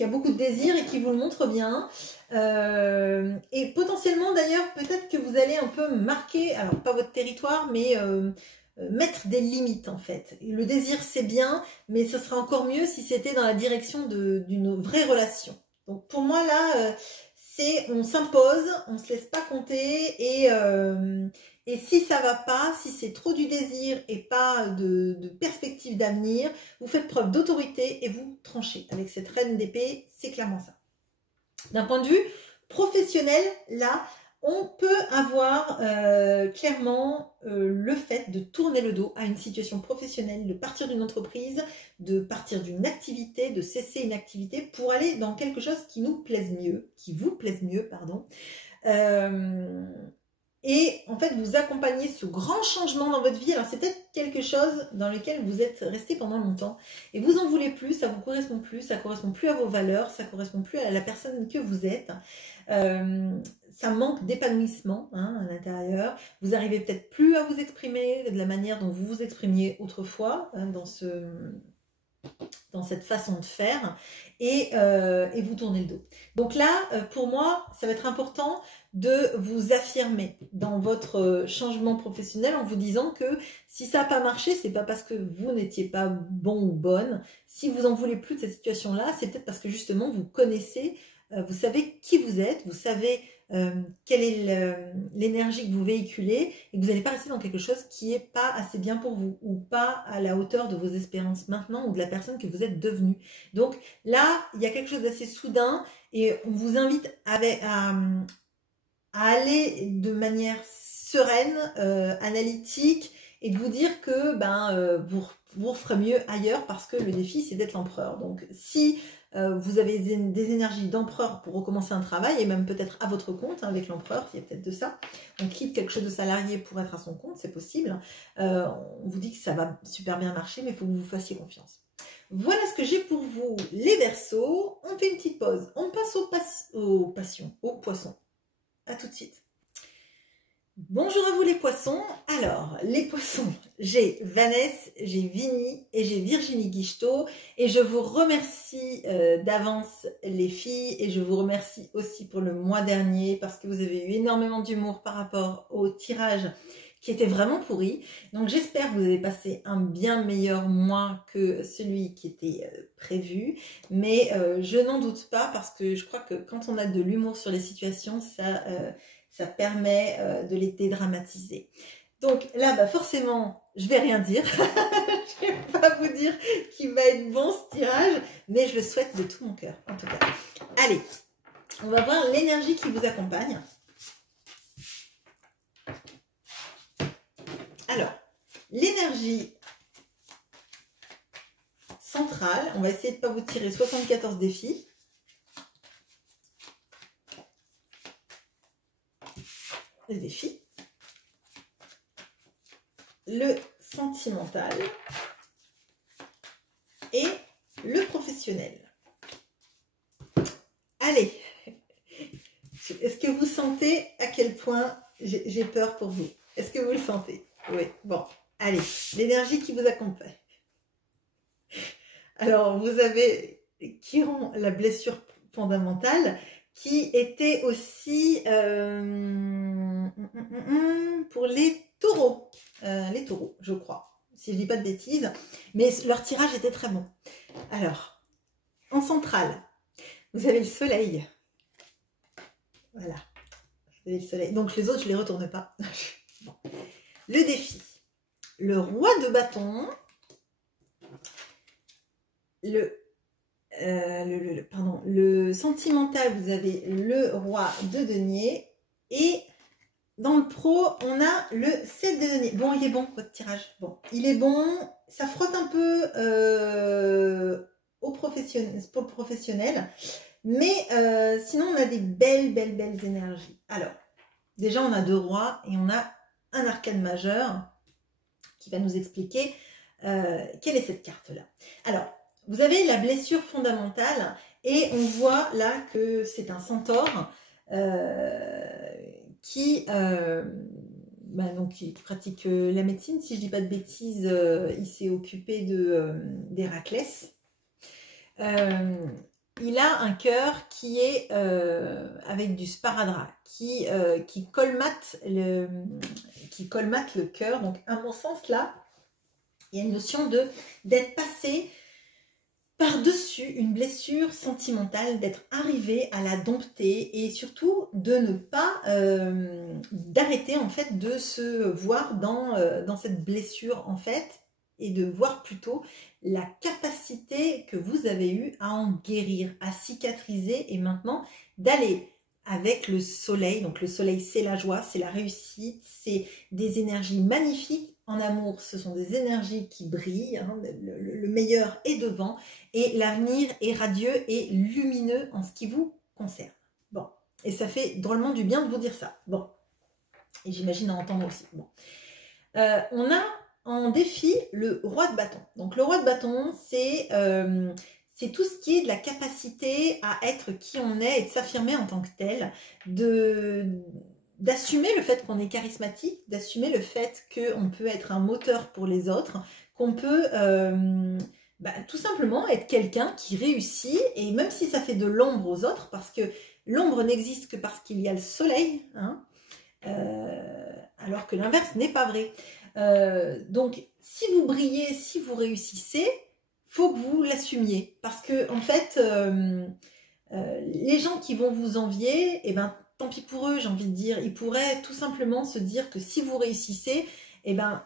a beaucoup de désir et qui vous le montre bien. Et potentiellement d'ailleurs, peut-être que vous allez un peu marquer, alors pas votre territoire, mais... mettre des limites en fait. Le désir c'est bien, mais ce serait encore mieux si c'était dans la direction d'une vraie relation. Donc pour moi là, on s'impose, on se laisse pas compter et si ça va pas, si c'est trop du désir et pas de perspective d'avenir, vous faites preuve d'autorité et vous tranchez. Avec cette reine d'épée, c'est clairement ça. D'un point de vue professionnel, là, on peut avoir clairement le fait de tourner le dos à une situation professionnelle, de partir d'une entreprise, de partir d'une activité, de cesser une activité pour aller dans quelque chose qui nous plaise mieux, qui vous plaise mieux, pardon. Et en fait, vous accompagnez ce grand changement dans votre vie. Alors, c'est peut-être quelque chose dans lequel vous êtes resté pendant longtemps et vous en voulez plus, ça vous correspond plus, ça correspond plus à vos valeurs, ça correspond plus à la personne que vous êtes. Ça manque d'épanouissement hein, à l'intérieur. Vous arrivez peut-être plus à vous exprimer de la manière dont vous vous exprimiez autrefois hein, dans cette façon de faire et vous tournez le dos. Donc là, pour moi, ça va être important de vous affirmer dans votre changement professionnel en vous disant que si ça n'a pas marché, c'est pas parce que vous n'étiez pas bon ou bonne. Si vous en voulez plus de cette situation-là, c'est peut-être parce que justement vous connaissez, vous savez qui vous êtes, vous savez quelle est l'énergie que vous véhiculez et que vous n'allez pas rester dans quelque chose qui n'est pas assez bien pour vous ou pas à la hauteur de vos espérances maintenant ou de la personne que vous êtes devenue. Donc là, il y a quelque chose d'assez soudain et on vous invite à aller de manière sereine, analytique et de vous dire que vous ferez mieux ailleurs parce que le défi c'est d'être l'empereur. Donc si vous avez des énergies d'empereur pour recommencer un travail et même peut-être à votre compte hein, avec l'empereur, il y a peut-être de ça. On quitte quelque chose de salarié pour être à son compte, c'est possible. On vous dit que ça va super bien marcher, mais il faut que vous vous fassiez confiance. Voilà ce que j'ai pour vous, les Verseaux. On fait une petite pause. On passe aux poissons. À tout de suite. Bonjour à vous les poissons. Alors, les poissons, j'ai Vanessa, j'ai Vinnie et j'ai Virginie Guichetot. Et je vous remercie d'avance les filles et je vous remercie aussi pour le mois dernier parce que vous avez eu énormément d'humour par rapport au tirage qui était vraiment pourri. Donc j'espère que vous avez passé un bien meilleur mois que celui qui était prévu. Mais je n'en doute pas parce que je crois que quand on a de l'humour sur les situations, ça permet de les dédramatiser. Donc là, forcément, je vais rien dire. Je vais pas vous dire qu'il va être bon ce tirage, mais je le souhaite de tout mon cœur, en tout cas. Allez, on va voir l'énergie qui vous accompagne. Alors, l'énergie centrale, on va essayer de ne pas vous tirer 74 défis. Le défi. Le sentimental. Et le professionnel. sentez à quel point j'ai peur pour vous? Est-ce que vous le sentez? Oui, bon, allez, l'énergie qui vous accompagne. Alors, vous avez Chiron, la blessure fondamentale, qui était aussi pour les taureaux, je crois, si je ne dis pas de bêtises, mais leur tirage était très bon. Alors, en centrale, vous avez le soleil, voilà, vous avez le soleil, donc les autres je ne les retourne pas. Bon. Le défi, le roi de bâton, le sentimental, vous avez le roi de denier, et dans le pro, on a le 7 de denier. Bon, il est bon, votre tirage. Bon, il est bon, ça frotte un peu pour le professionnel, mais sinon, on a des belles énergies. Alors, déjà, on a 2 rois et on a un arcane majeur qui va nous expliquer quelle est cette carte-là. Alors, vous avez la blessure fondamentale et on voit là que c'est un centaure qui pratique la médecine. Si je ne dis pas de bêtises, il s'est occupé d'Héraclès. Il a un cœur qui est avec du sparadrap, qui colmate le cœur. Donc, à mon sens, là, il y a une notion d'être passé par-dessus une blessure sentimentale, d'être arrivé à la dompter et surtout de ne pas d'arrêter en fait de se voir dans cette blessure en fait et de voir plutôt la capacité que vous avez eue à en guérir, à cicatriser et maintenant d'aller avec le soleil. Donc le soleil, c'est la joie, c'est la réussite, c'est des énergies magnifiques. En amour, ce sont des énergies qui brillent, hein, le meilleur est devant et l'avenir est radieux et lumineux en ce qui vous concerne. Bon, et ça fait drôlement du bien de vous dire ça. Bon, et j'imagine en entendre aussi. Bon. On a en défi le roi de bâton. Donc le roi de bâton, c'est tout ce qui est de la capacité à être qui on est et de s'affirmer en tant que tel, d'assumer le fait qu'on est charismatique, d'assumer le fait qu'on peut être un moteur pour les autres, qu'on peut tout simplement être quelqu'un qui réussit, et même si ça fait de l'ombre aux autres, parce que l'ombre n'existe que parce qu'il y a le soleil, hein, alors que l'inverse n'est pas vrai. Donc, si vous brillez, si vous réussissez, faut que vous l'assumiez, parce que en fait, les gens qui vont vous envier, eh ben, tant pis pour eux, j'ai envie de dire, ils pourraient tout simplement se dire que si vous réussissez, eh ben,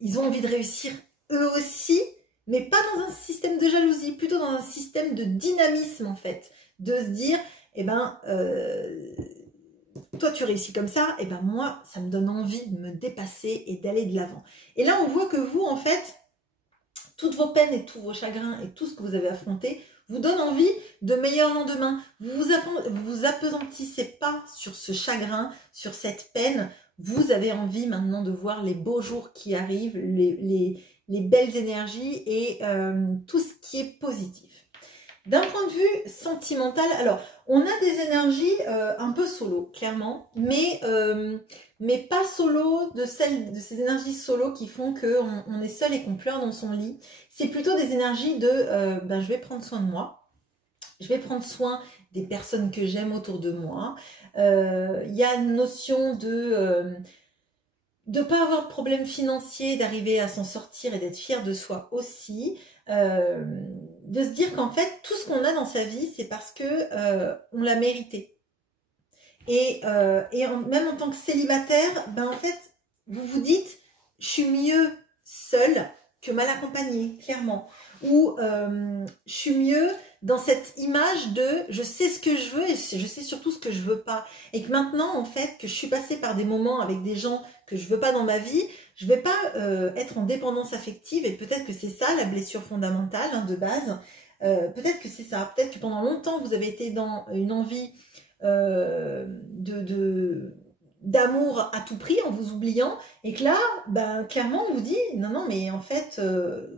ils ont envie de réussir eux aussi, mais pas dans un système de jalousie, plutôt dans un système de dynamisme en fait, de se dire, eh ben, toi tu réussis comme ça, et ben moi ça me donne envie de me dépasser et d'aller de l'avant. Et là on voit que vous en fait, toutes vos peines et tous vos chagrins et tout ce que vous avez affronté vous donne envie de meilleurs lendemains. Vous vous apesantissez pas sur ce chagrin, sur cette peine. Vous avez envie maintenant de voir les beaux jours qui arrivent, les belles énergies et tout ce qui est positif. D'un point de vue sentimental, alors on a des énergies un peu solo, clairement, mais pas solo de ces énergies solo qui font qu'on est seul et qu'on pleure dans son lit. C'est plutôt des énergies de je vais prendre soin de moi, je vais prendre soin des personnes que j'aime autour de moi. Il y a une notion de ne pas avoir de problème financier, d'arriver à s'en sortir et d'être fier de soi aussi. De se dire qu'en fait, tout ce qu'on a dans sa vie, c'est parce que on l'a mérité. Et même en tant que célibataire, ben en fait, vous vous dites, je suis mieux seule que mal accompagnée, clairement. Ou je suis mieux dans cette image de je sais ce que je veux et je sais surtout ce que je veux pas. Et que maintenant, en fait, que je suis passée par des moments avec des gens que je veux pas dans ma vie, je vais pas être en dépendance affective, et peut-être que c'est ça la blessure fondamentale hein, de base. Peut-être que c'est ça. Peut-être que pendant longtemps, vous avez été dans une envie d'amour à tout prix en vous oubliant, et que là, ben, clairement, on vous dit non, mais en fait,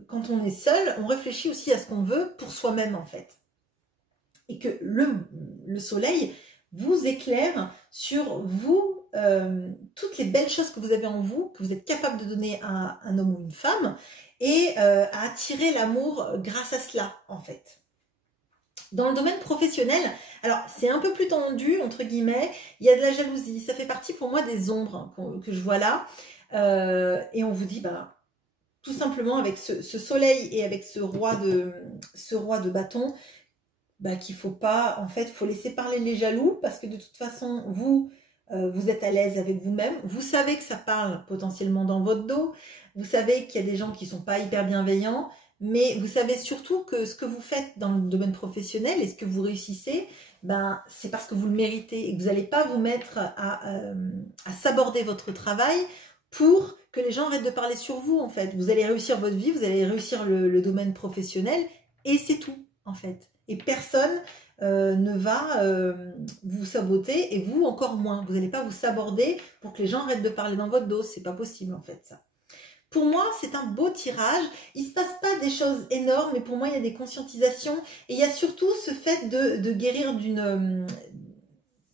quand on est seul, on réfléchit aussi à ce qu'on veut pour soi-même, en fait. Et que le soleil vous éclaire sur vous, toutes les belles choses que vous avez en vous, que vous êtes capable de donner à un homme ou une femme, et à attirer l'amour grâce à cela, en fait. Dans le domaine professionnel, alors c'est un peu plus tendu, entre guillemets, il y a de la jalousie, ça fait partie pour moi des ombres que je vois là, et on vous dit, bah, tout simplement avec ce soleil et avec ce roi de bâton, bah, qu'il faut pas, en fait, faut laisser parler les jaloux, parce que de toute façon, vous êtes à l'aise avec vous-même, vous savez que ça parle potentiellement dans votre dos, vous savez qu'il y a des gens qui sont pas hyper bienveillants, mais vous savez surtout que ce que vous faites dans le domaine professionnel et ce que vous réussissez, ben, c'est parce que vous le méritez et que vous n'allez pas vous mettre à saborder votre travail pour que les gens arrêtent de parler sur vous, en fait. Vous allez réussir votre vie, vous allez réussir le domaine professionnel et c'est tout, en fait. Et personne ne va vous saboter et vous encore moins. Vous n'allez pas vous saborder pour que les gens arrêtent de parler dans votre dos. C'est pas possible, en fait, ça. Pour moi, c'est un beau tirage. Il ne se passe pas des choses énormes, mais pour moi, il y a des conscientisations. Et il y a surtout ce fait de guérir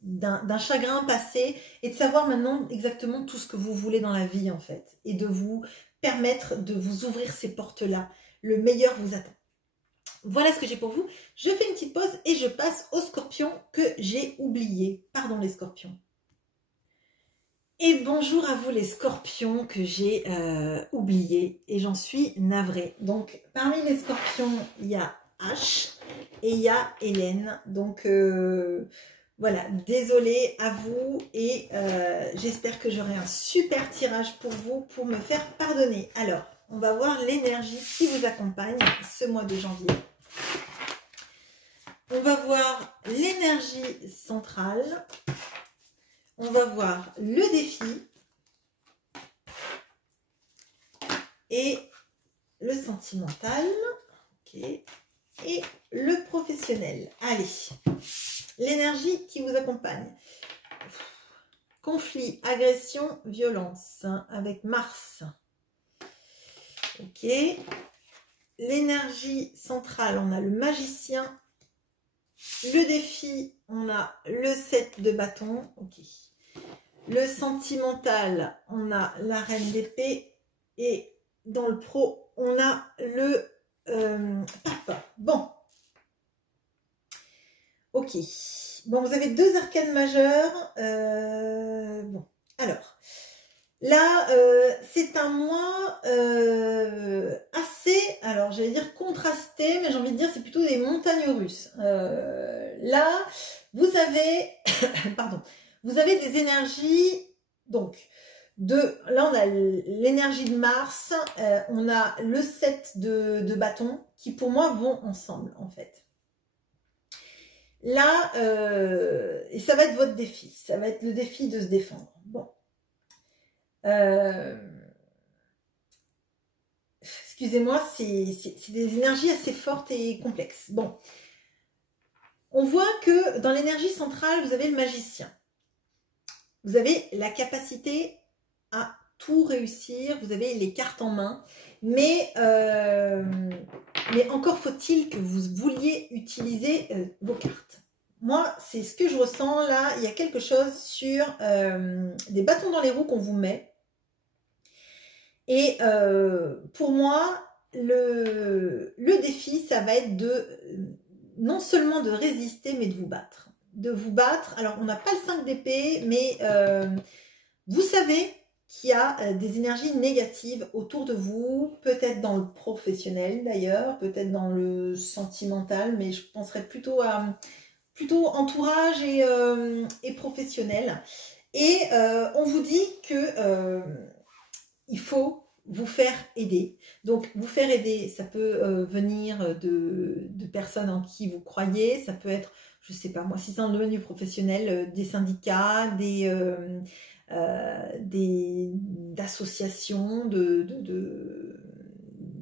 d'un chagrin passé et de savoir maintenant exactement tout ce que vous voulez dans la vie, en fait. Et de vous permettre de vous ouvrir ces portes-là. Le meilleur vous attend. Voilà ce que j'ai pour vous. Je fais une petite pause et je passe aux scorpions que j'ai oubliés. Pardon les scorpions. Et bonjour à vous les scorpions que j'ai oubliés et j'en suis navrée. Donc parmi les scorpions, il y a H et il y a Hélène. Donc voilà, désolée à vous et j'espère que j'aurai un super tirage pour vous pour me faire pardonner. Alors, on va voir l'énergie qui vous accompagne ce mois de janvier. On va voir l'énergie centrale. On va voir le défi et le sentimental. Ok. Et le professionnel. Allez, l'énergie qui vous accompagne. Conflit, agression, violence avec Mars. Ok. L'énergie centrale, on a le magicien. Le défi, on a le 7 de bâton. Ok. Le sentimental, on a la reine d'épée. Et dans le pro, on a le pape. Bon. Ok. Bon, vous avez deux arcanes majeures. Bon. Alors. Là, c'est un mois assez, alors j'allais dire contrasté, mais j'ai envie de dire c'est plutôt des montagnes russes. Là, vous avez, pardon, vous avez des énergies, donc, là on a l'énergie de Mars, on a le 7 de bâton, qui pour moi vont ensemble en fait. Là, et ça va être votre défi, ça va être le défi de se défendre. Bon. Excusez-moi, c'est des énergies assez fortes et complexes. Bon, on voit que dans l'énergie centrale, vous avez le magicien. Vous avez la capacité à tout réussir, vous avez les cartes en main, mais encore faut-il que vous vouliez utiliser vos cartes. Moi, c'est ce que je ressens là, il y a quelque chose sur des bâtons dans les roues qu'on vous met. Et pour moi, le défi, ça va être non seulement de résister, mais de vous battre. De vous battre. Alors, on n'a pas le 5 d'épée, mais vous savez qu'il y a des énergies négatives autour de vous, peut-être dans le professionnel d'ailleurs, peut-être dans le sentimental, mais je penserais plutôt entourage et professionnel. Et on vous dit que il faut vous faire aider. Donc, vous faire aider, ça peut venir de personnes en qui vous croyez. Ça peut être, je sais pas moi, si c'est dans le domaine du professionnel, des syndicats, d'associations,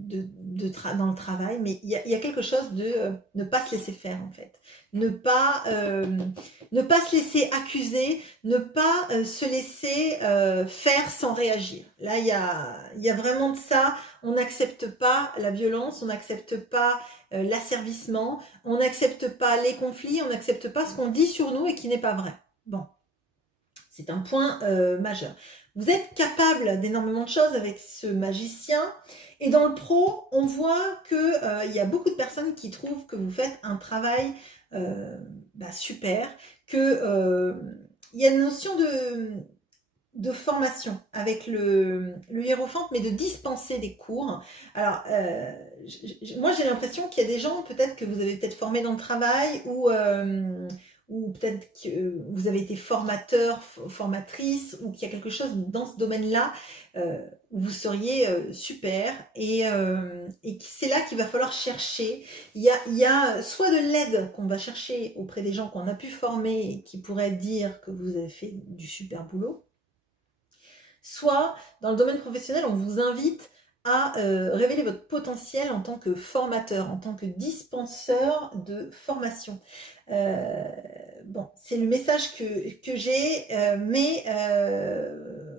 dans le travail, mais il y a quelque chose de ne pas se laisser faire en fait. Ne pas se laisser accuser, ne pas se laisser faire sans réagir. Là, il y a vraiment de ça. On n'accepte pas la violence, on n'accepte pas l'asservissement, on n'accepte pas les conflits, on n'accepte pas ce qu'on dit sur nous et qui n'est pas vrai. Bon, c'est un point majeur. Vous êtes capable d'énormément de choses avec ce magicien. Et dans le pro, on voit qu'il y a beaucoup de personnes qui trouvent que vous faites un travail super, que il y a une notion de formation avec le hiérophante, mais de dispenser des cours. Alors, moi j'ai l'impression qu'il y a des gens, peut-être que vous avez peut-être formé dans le travail, ou peut-être que vous avez été formateur, formatrice, ou qu'il y a quelque chose dans ce domaine-là où vous seriez super, et c'est là qu'il va falloir chercher. Il y a soit de l'aide qu'on va chercher auprès des gens qu'on a pu former et qui pourraient dire que vous avez fait du super boulot, soit dans le domaine professionnel, on vous invite à révéler votre potentiel en tant que formateur, en tant que dispenseur de formation. Bon, c'est le message que j'ai, mais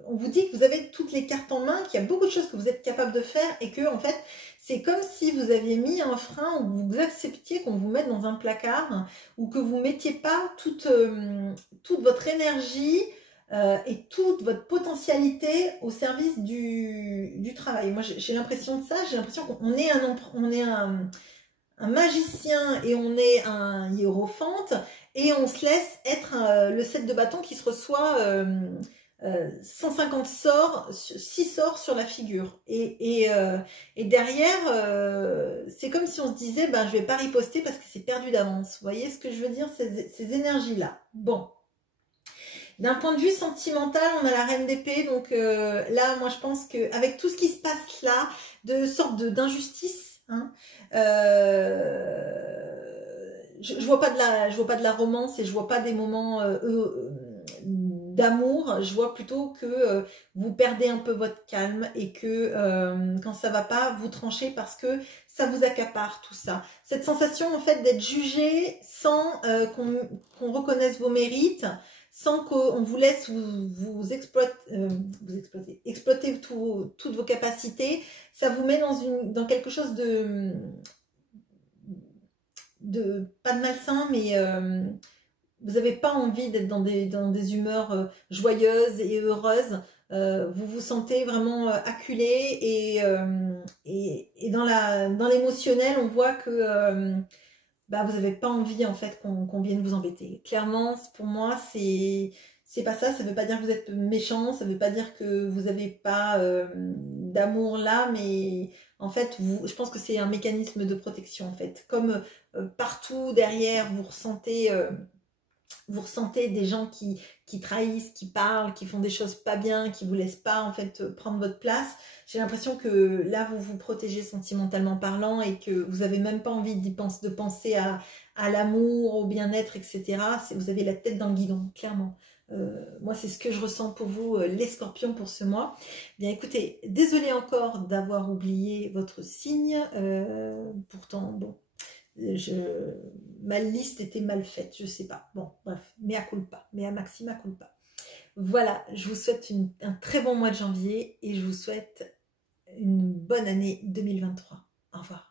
on vous dit que vous avez toutes les cartes en main, qu'il y a beaucoup de choses que vous êtes capable de faire et que en fait, c'est comme si vous aviez mis un frein ou vous acceptiez qu'on vous mette dans un placard ou que vous mettiez pas toute votre énergie et toute votre potentialité au service du travail. Moi, j'ai l'impression de ça, j'ai l'impression qu'on est un magicien et on est un hiérophante et on se laisse être le 7 de bâton qui se reçoit 150 sorts, 6 sorts sur la figure. Et derrière, c'est comme si on se disait, ben, je vais pas riposter parce que c'est perdu d'avance. Vous voyez ce que je veux dire, ces énergies-là. Bon. D'un point de vue sentimental, on a la reine d'épée, donc là, moi je pense qu'avec tout ce qui se passe là, de sorte d'injustice, hein, je vois pas de la romance et je vois pas des moments d'amour, je vois plutôt que vous perdez un peu votre calme et que quand ça va pas, vous tranchez parce que ça vous accapare tout ça. Cette sensation en fait d'être jugé sans qu'on reconnaisse vos mérites, sans qu'on vous laisse vous exploiter toutes vos capacités, ça vous met dans quelque chose pas de malsain, mais vous n'avez pas envie d'être dans des humeurs joyeuses et heureuses. Vous vous sentez vraiment acculé et dans l'émotionnel, on voit que vous n'avez pas envie en fait qu'on vienne vous embêter. Clairement, pour moi, c'est pas ça. Ça ne veut pas dire que vous êtes méchant, ça ne veut pas dire que vous n'avez pas d'amour là, mais en fait, je pense que c'est un mécanisme de protection en fait. Comme partout derrière, vous ressentez des gens qui trahissent, qui parlent, qui font des choses pas bien, qui vous laissent pas en fait prendre votre place. J'ai l'impression que là vous vous protégez sentimentalement parlant et que vous avez même pas envie de penser à l'amour, au bien-être, etc. Vous avez la tête dans le guidon, clairement. Moi c'est ce que je ressens pour vous les scorpions pour ce mois. Bien écoutez, désolée encore d'avoir oublié votre signe, pourtant bon, ma liste était mal faite, je sais pas. Bon, bref, mea culpa, mea maxima culpa. Voilà, je vous souhaite un très bon mois de janvier et je vous souhaite une bonne année 2023. Au revoir.